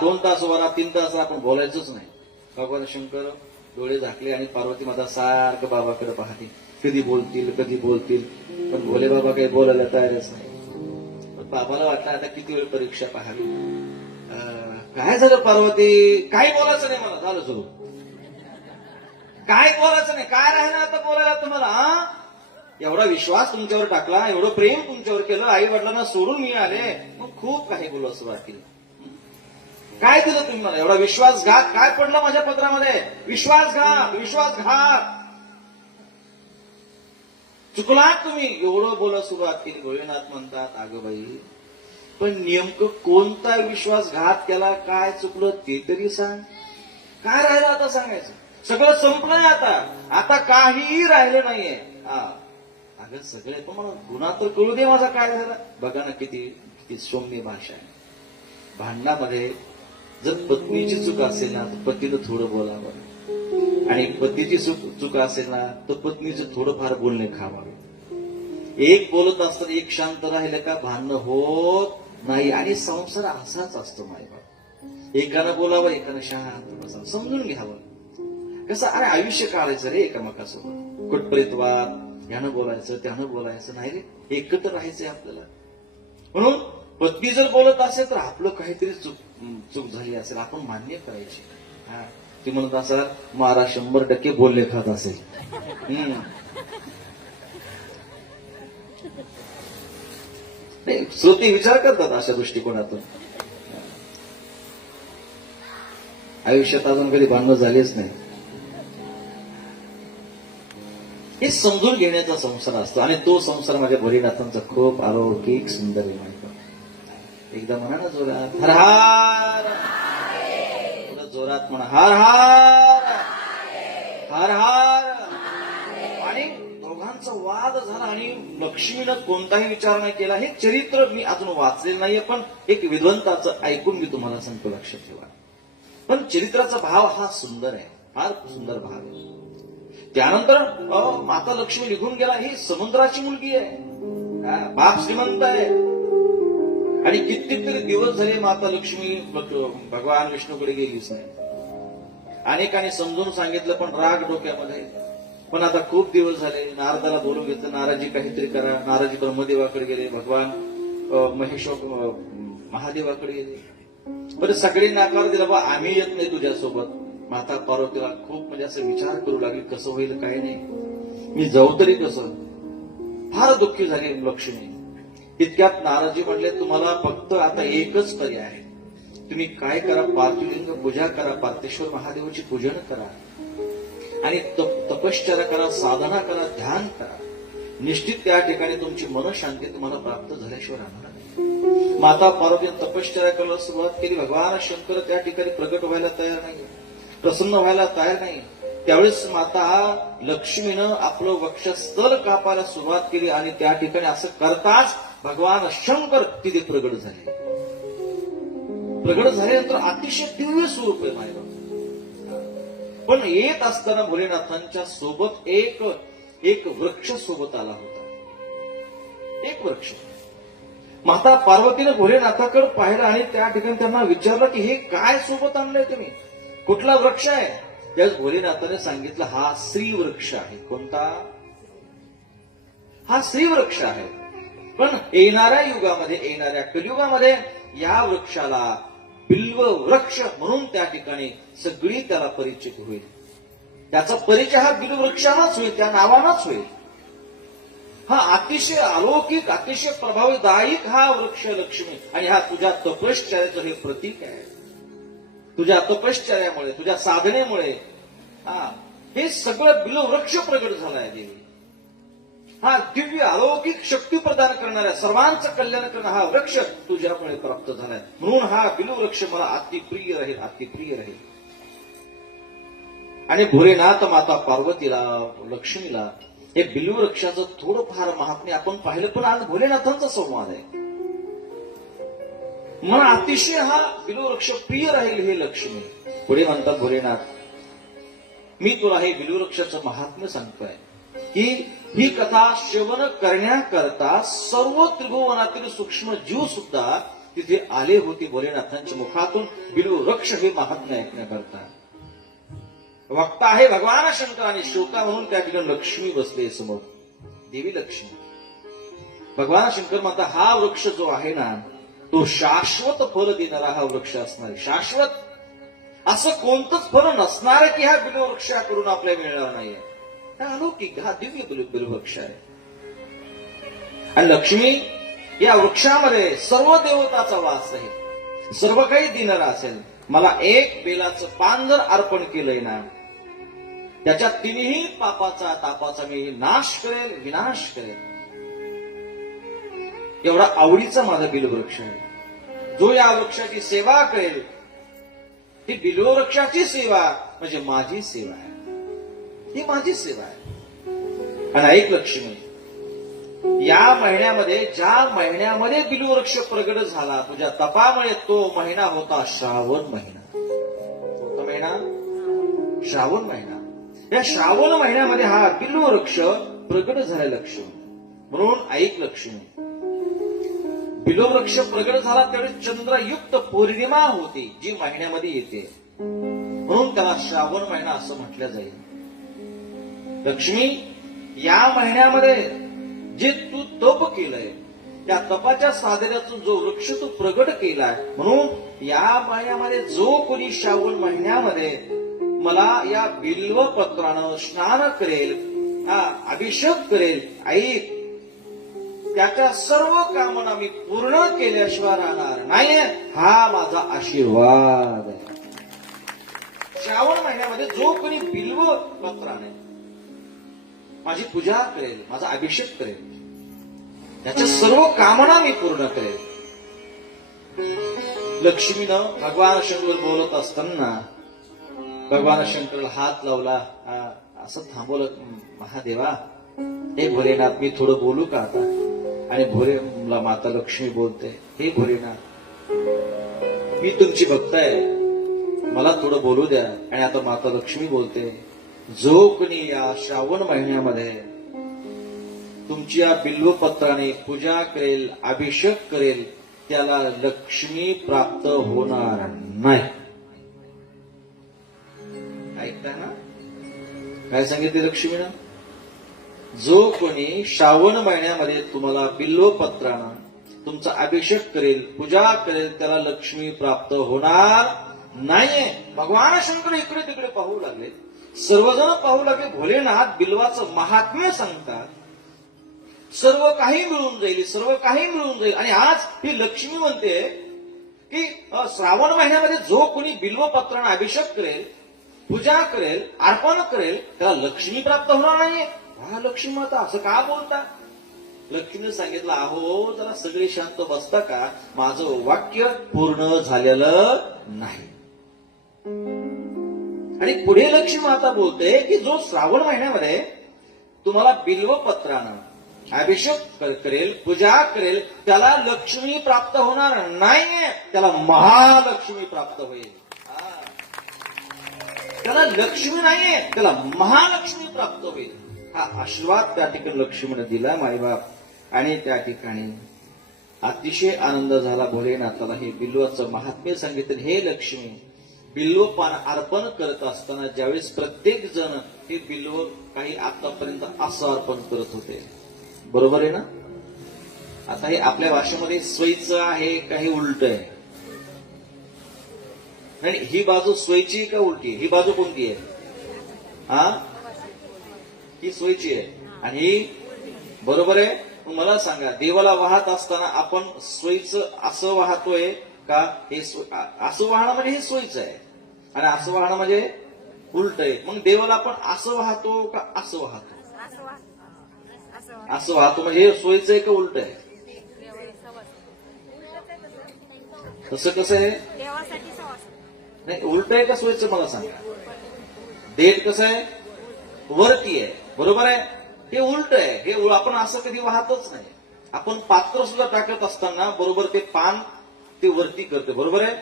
2 तास वरा 3 तास आपण बोलायचंच नाही. भगवान शंकर डोळे झाकले आणि पार्वती माता सारखं बाबाकडे पाहते, कधी बोलतील कधी बोलतील. पण भोले बाबा काही बोलायला तयारच नाही. पण बाबाला वाटलं आता किती वेळ परीक्षा पाहावी. काय झालं पार्वती? काही बोलायचं नाही मला. झालं सुरू. काय बोलायचं नाही, काय राहिलं आता बोलायला तुम्हाला? एवढा विश्वास तुमच्यावर टाकला, एवढं प्रेम तुमच्यावर केलं, आई वडिलांना सोडून मी आले, मग खूप काही बोलू असं वाटेल. काय दिलं तुम्ही मला? एवढा विश्वासघात काय पडलं माझ्या पत्रामध्ये? विश्वासघात चुकलात तुम्ही. एवढं बोला सुरुवात केली. भोलेनाथ म्हणतात, अगं बाई, पण नेमकं कोणता विश्वासघात केला, काय चुकलं ते तरी सांग. काय राहिलं आता सांगायचं? सगळं संपलंय आता काहीही राहिलं नाहीये. अगं सगळे, पण मला गुन्हा तर कळू दे माझा काय झाला. बघा ना किती सौम्य भाषा आहे. भांडणामध्ये जर पत्नीची चूक असेल ना तर पतीनं थोडं बोलावं, आणि पतीची चूक असेल ना तर पत्नीचं थोडंफार बोलणे खावावे. एक बोलत असताना एक शांत राहिलं का भांडणं होत नाही. आणि संसार असाच असतो मायबाप. एकानं बोलावं, एकानं शांत बसावं, समजून घ्यावं. कसं अरे आयुष्य काढायचं रे एकामेकासोबत. कुठपर्यंत वाद, यानं बोलायचं त्यानं बोलायचं नाही रे, एकत्र राहायचंय आपल्याला. म्हणून पत्नी जर बोलत असेल तर आपलं काहीतरी चूक झाली असेल, आपण मान्य करायची. ती म्हणत असाल महाराज 100% बोलले खात असेल. नाही, श्रोते विचार करतात अशा दृष्टिकोनातून. आयुष्यात अजून कधी भांडणं झालीच नाही. हे समजून घेण्याचा संसार असतो आणि तो संसार माझ्या भोलेनाथांचा खूप अलौकिक सुंदर आहे. एकदा म्हणा ना जोरात, हर हर. जोरात म्हणा, हर हर हर हर. आणि दोघांचा वाद झाला आणि लक्ष्मीनं कोणताही विचार नाही केला. हे चरित्र मी अजून वाचलेलं नाहीये, पण एक विद्वंताचं ऐकून मी तुम्हाला सांगतो, लक्षात ठेवा. पण चरित्राचा भाव हा सुंदर आहे, फार सुंदर भाव आहे. त्यानंतर माता लक्ष्मी निघून गेला. ही समुद्राची मुलगी आहे, बाप श्रीमंत आहे. आणि कितीतरी दिवस झाले माता लक्ष्मी भगवान विष्णूकडे गेलीच नाही. अनेकांनी समजून सांगितलं, पण राग डोक्यामध्ये. पण आता खूप दिवस झाले. नारदाला बोलून घेतलं, नाराजी काहीतरी करा. नाराजी ब्रह्मदेवाकडे गेले, भगवान महादेवाकडे गेले. पण सगळी नाकार दिला, बा आम्ही येत नाही तुझ्यासोबत. माता पार्वतीला खूप म्हणजे असं विचार करू लागली, कसं होईल काय नाही, मी जाऊ तरी कसं. फार दुःखी झाली लक्ष्मी. तितक्यात नाराजी म्हणले, तुम्हाला फक्त आता एकच पर्याय आहे. तुम्ही काय करा, पार्थलिंग पूजा करा, पार्थेश्वर महादेवाची पूजन करा आणि तपश्चर्या करा, साधना करा, ध्यान करा. निश्चित त्या ठिकाणी तुमची मनशांती तुम्हाला प्राप्त झाल्याशिवाय राहणार नाही. माता पार्वतीने तपश्चर्या करायला सुरुवात केली. भगवान शंकर त्या ठिकाणी प्रगट व्हायला तयार नाही, प्रसन्न व्हायला तयार नाही. त्यावेळेस माता लक्ष्मीनं आपलं वक्षस्थल कापायला सुरुवात केली आणि त्या ठिकाणी असं करताच भगवान शंकर तिथे प्रगट झाले. प्रगट झाल्यानंतर अतिशय दिव्य स्वरूप आहे मायबाप. पण येत असताना भोलेनाथांच्या सोबत एक वृक्ष सोबत आला होता. एक वृक्ष. माता पार्वतीने भोलेनाथाकडे पाहिलं आणि त्या ठिकाणी त्यांना विचारलं की हे काय सोबत आणलंय तुम्ही, कुठला वृक्ष आहे. त्यावेळेस भोलेनाथाने सांगितलं हा श्री वृक्ष आहे. कोणता? हा श्री वृक्ष आहे. पण येणाऱ्या युगामध्ये, येणाऱ्या कलियुगामध्ये या वृक्षाला बिल्व वृक्ष म्हणून त्या ठिकाणी सगळी त्याला परिचित होईल. त्याचा परिचय हा बिल्व वृक्षानच होईल, त्या नावानच होईल. हा अतिशय अलौकिक, अतिशय प्रभावदायक हा वृक्ष लक्ष्मी. आणि हा तुझ्या तपश्चर्याचं हे प्रतीक आहे. तुझ्या तपश्चर्यामुळे, तुझ्या साधनेमुळे हे सगळं बिल्व वृक्ष प्रगट झालाय देवी. हा दिव्य अलौकिक शक्ती प्रदान करणाऱ्या, सर्वांचं कल्याण करणारा हा वृक्ष तुझ्यामुळे प्राप्त झालाय. म्हणून हा बिल्व वृक्ष मला अतिप्रिय राहील, अतिप्रिय राहील. आणि भोलेनाथ माता पार्वतीला, लक्ष्मीला हे बिल्व वृक्षाचं थोडंफार महात्म्य आपण पाहिलं. पण आज भोलेनाथांचा संवाद आहे. मला अतिशय हा बिल्व वृक्ष प्रिय राहील हे लक्ष्मी. पुढे म्हणतात भोलेनाथ, मी तुला हे बिल्व वृक्षाचं महात्म्य सांगतोय की ही कथा श्रवण करण्याकरता सर्व त्रिभुवनातील सूक्ष्म जीव सुद्धा तिथे आले होते भोलेनाथांच्या मुखातून बिल्व वृक्ष हे महात्म्य ऐकण्याकरता. वक्ता आहे भगवान शंकर आणि श्रोता म्हणून त्या ठिकाणी लक्ष्मी बसले समोर, देवी लक्ष्मी. भगवान शंकर म्हणतात हा वृक्ष जो आहे ना तो शाश्वत फल देणारा हा वृक्ष असणार आहे. शाश्वत असं कोणतंच फल नसणार आहे की ह्या बिल्व वृक्षाकडून आपल्याला मिळणार नाहीये. हा अलौकिक, हा दिव्य बिल्व वृक्ष आहे. आणि लक्ष्मी या वृक्षामध्ये सर्व देवताचा वास आहे, सर्व काही देणारा असेल. मला एक बेलाचं पान जर अर्पण केलंय ना त्याच्या तिन्ही पापाचा तापाचा मी नाश करेल, विनाश करेल. एवढा आवडीचा माझा बिल्व वृक्ष आहे. जो या वृक्षाची सेवा करेल ती बिल्व वृक्षाची सेवा म्हणजे माझी सेवा आहे. ही माझी सेवा आहे. आणि ऐक लक्ष्मी, या महिन्यामध्ये, ज्या महिन्यामध्ये बिल्व वृक्ष प्रगट झाला तुझ्या तपामुळे, तो महिना होता श्रावण महिना. कोणता महिना? श्रावण महिना. या श्रावण महिन्यामध्ये हा बिल्व वृक्ष प्रगट झाला लक्ष्मी. म्हणून ऐक लक्ष्मी, बिल्व वृक्ष प्रगट झाला त्यावेळी चंद्रयुक्त पौर्णिमा होती जी महिन्यामध्ये येते. म्हणून त्याला श्रावण महिना असं म्हटलं जाईल. लक्ष्मी, या महिन्यामध्ये जे तू तप केलंय त्या तपाच्या साधण्यातून जो वृक्ष तू प्रगट केलाय, म्हणून या महिन्यामध्ये जो कोणी श्रावण महिन्यामध्ये मला या बिल्व पत्रानं स्नान करेल, अभिषेक करेल, ऐक त्याच्या सर्व कामना मी पूर्ण केल्याशिवाय राहणार नाही. हा माझा आशीर्वाद आहे. श्रावण महिन्यामध्ये जो कोणी बिल्व पत्राने माझी पूजा करेल, माझा अभिषेक करेल, त्याच्या सर्व कामना मी पूर्ण करेल. लक्ष्मीनं भगवान शंकर बोलत असताना भगवान शंकरला हात लावला, असं थांबवलं. महादेवा, हे भोलेनाथ, मी थोडं बोलू का आता? आणि भोलेला माता लक्ष्मी बोलते, हे भोलेनाथ, मी तुमची भक्त आहे, मला थोडं बोलू द्या. आणि आता माता लक्ष्मी बोलते, जो कोणी या श्रावण महिन्यामध्ये तुमची या बिल्व पत्राने पूजा करेल, अभिषेक करेल, त्याला लक्ष्मी प्राप्त होणार नाही. ऐकताय ना काय सांगितले लक्ष्मीनं? जो कोणी श्रावण महिन्यामध्ये तुम्हाला बिल्व पत्रानं तुमचा अभिषेक करेल, पूजा करेल, त्याला लक्ष्मी प्राप्त होणार नाहीये. भगवान शंकर इकडे तिकडे पाहू लागले, सर्वजण पाहू लागले. भोलेनाथ बिल्वाचं महात्म्य सांगतात, सर्व काही मिळून जाईल, सर्व काही मिळून जाईल. आणि आज ही लक्ष्मी म्हणते की श्रावण महिन्यामध्ये जो कोणी बिल्वपत्रानं अभिषेक करेल, पूजा करेल, अर्पण करेल, त्याला लक्ष्मी प्राप्त होणार नाहीये. हा लक्ष्मी माता असं का बोलता? लक्ष्मीने सांगितलं, अहो जरा सगळे शांत बसता का, माझं वाक्य पूर्ण झालेलं नाही. आणि पुढे लक्ष्मी माता बोलते की जो श्रावण महिन्यामध्ये तुम्हाला बिल्वपत्रानं अभिषेक करेल, पूजा करेल, त्याला लक्ष्मी प्राप्त होणार नाहीये, त्याला महालक्ष्मी प्राप्त होईल. त्याला लक्ष्मी नाहीये, त्याला महालक्ष्मी प्राप्त होईल. हा आशीर्वाद त्या ठिकाणी लक्ष्मीने दिला मायबाप. आणि त्या ठिकाणी अतिशय आनंद झाला भोलेनाथाला. हे बिल्वाचं महात्म्य सांगितलं. हे लक्ष्मी, बिल्व पान अर्पण करत असताना ज्यावेळेस प्रत्येक जण हे बिल्व काही आतापर्यंत असं अर्पण करत होते, बरोबर आहे ना? आता हे आपल्या भाषेमध्ये स्वयचं आहे का हे उलट आहे? नाही, ही बाजू स्वयची का उलटी? ही बाजू कोणती आहे? हा, ही स्वयची आहे आणि ही बरोबर आहे. मला सांगा, देवाला वाहत असताना आपण स्वयचं असं वाहतोय का? हे असं वाहणं म्हणजे हे सोयीचं आहे आणि असं वाहणं म्हणजे उलट आहे. मग देवाला आपण असं वाहतो का असं वाहतो? असं वाहतो म्हणजे हे सोयीचं आहे का उलट आहे? तसं कसं आहे? नाही, उलट आहे का सोयीचं मला सांगा. देठ कसं आहे? वरती आहे, बरोबर आहे. हे उलट आहे. हे आपण असं कधी वाहतच नाही. आपण पात्र सुद्धा टाकत असताना बरोबर ते पान ते वरती करते, बरोबर आहे.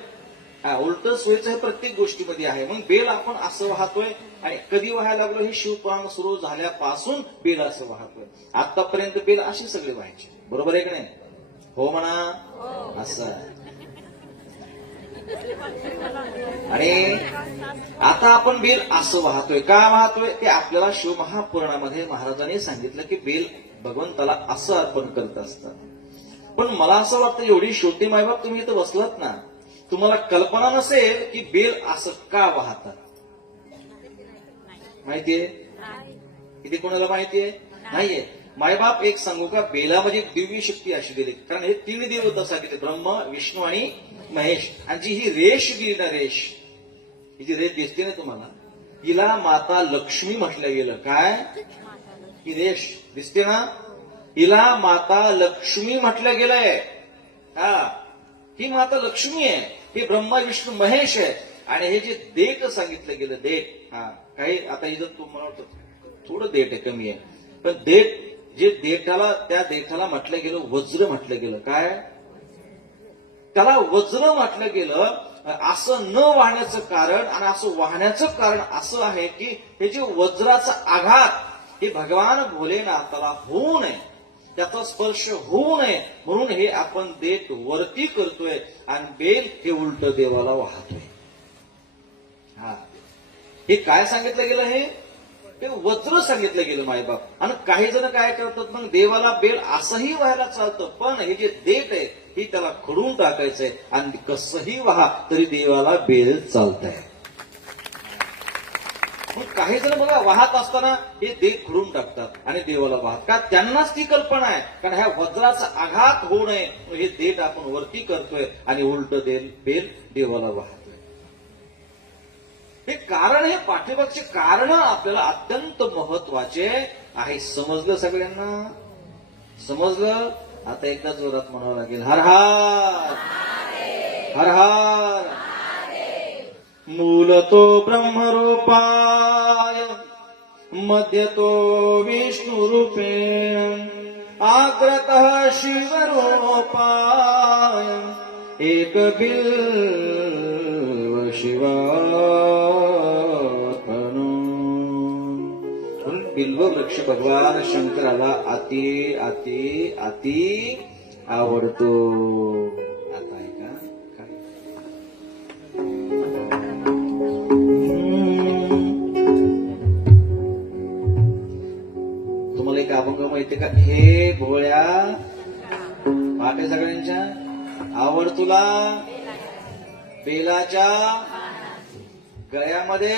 हा, उलट सोयीचं हे प्रत्येक गोष्टीमध्ये आहे. मग बेल आपण असं वाहतोय आणि कधी व्हायला लागलो? हे शिवपुराण सुरू झाल्यापासून बेल असं वाहतोय. आतापर्यंत बेल अशी सगळे व्हायचे, बरोबर आहे की नाही? हो म्हणा. असं आणि आता आपण बेल असं वाहतोय. का वाहतोय ते आपल्याला शिवमहापुराणामध्ये महाराजांनी सांगितलं की बेल भगवंताला असं अर्पण करत असतात. पण मला असं वाटतं, एवढी शेवटी मायबाप तुम्ही इथं बसलात ना, तुम्हाला कल्पना नसेल की बेल असं का वाहतात. माहितीये? किती कोणाला माहितीये? नाहीये. मायबाप एक सांगू का, बेलामध्ये दिव्य शक्ती अशी दिली. कारण हे 3 देवता सांगितले, ब्रह्म, विष्णू आणि महेश. आणि जी ही रेष दिली ना, रेष, ही जी रेष दिसते ना तुम्हाला, हिला माता लक्ष्मी म्हटलं गेलं. काय? ही रेष दिसते ना, हिला माता लक्ष्मी म्हटलं गेलंय. हा, ही माता लक्ष्मी आहे. हे ब्रह्मा, विष्णू, महेश आहे. आणि हे जे देठ सांगितलं गेलं, देठ, हा काही आता इथं तुम्हाला थोडं देठ आहे, कमी आहे, पण देठ, जे देठाला, त्या देठाला म्हटलं गेलं वज्र म्हटलं गेलं. काय? त्याला वज्र म्हटलं गेलं. असं न वाहण्याचं कारण आणि असं वाहण्याचं कारण असं आहे की हे जे वज्राचा आघात हे भगवान भोलेनाथाला होऊ नये, त्याचा स्पर्श होऊ नये म्हणून हे आपण देठ वरती करतोय आणि बेल हे उलट देवाला वाहतोय. हा, हे काय सांगितलं गेलं? हे वज्र सांगितलं गेलं मायबाप. आणि काही जण काय करतात, मग देवाला बेल असंही व्हायला चालतं, पण हे जे देठ आहे ही त्याला खडून टाकायचंय आणि कसंही व्हा तरी देवाला बेल चालतंय. मग काही जण बघा वाहत असताना हे देठ खडून टाकतात आणि देवाला वाहत का? त्यांनाच ती कल्पना आहे, कारण ह्या वज्राचा आघात होऊ नये हे देठ आपण वरती करतोय आणि उलट बेल देवाला वाहतोय. हे कारण, हे पाठीमागचे कारण आपल्याला अत्यंत महत्वाचे आहे. समजलं सगळ्यांना? समजलं? आता एकदा जोरात म्हणावं लागेल, हर हर हर हर. मूलतो ब्रह्मरूपाय मध्यतो विष्णुरूपेण आग्रतः शिवरूपाय एक बिल्व शिवात्मनो. बिल्व वृक्ष भगवान शंकराला अति अति अति आवडतो. आता ऐका काय, तुम्हाला एक अभंग माहितीये का? हे भोळ्या पाटे सगळ्यांच्या, आवड तुला बेलाच्या गळ्यामध्ये,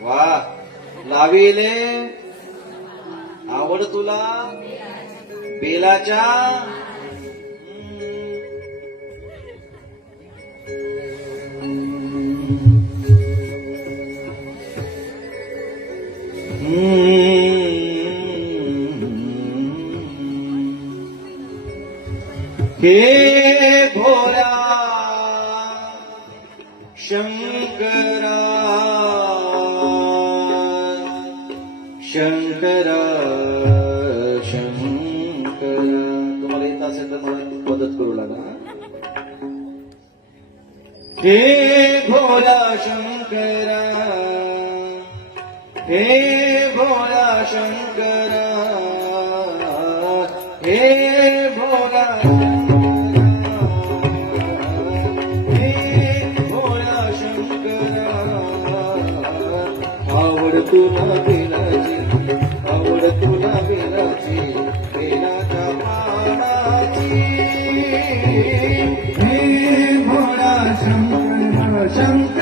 वा लाविले, आवड तुला बेलाच्या. हे भोला शंकरा शंकरा शंकरा. तुम्हाला येत असेल तर मला मदत करू लागा. हे भोला शंकरा, हे भोला शंकरा, हे भोला आवड तुला बेलाची, आवड तुला बेलाची, बेलाच्या पानाची. हे भोळा शंकर शंकर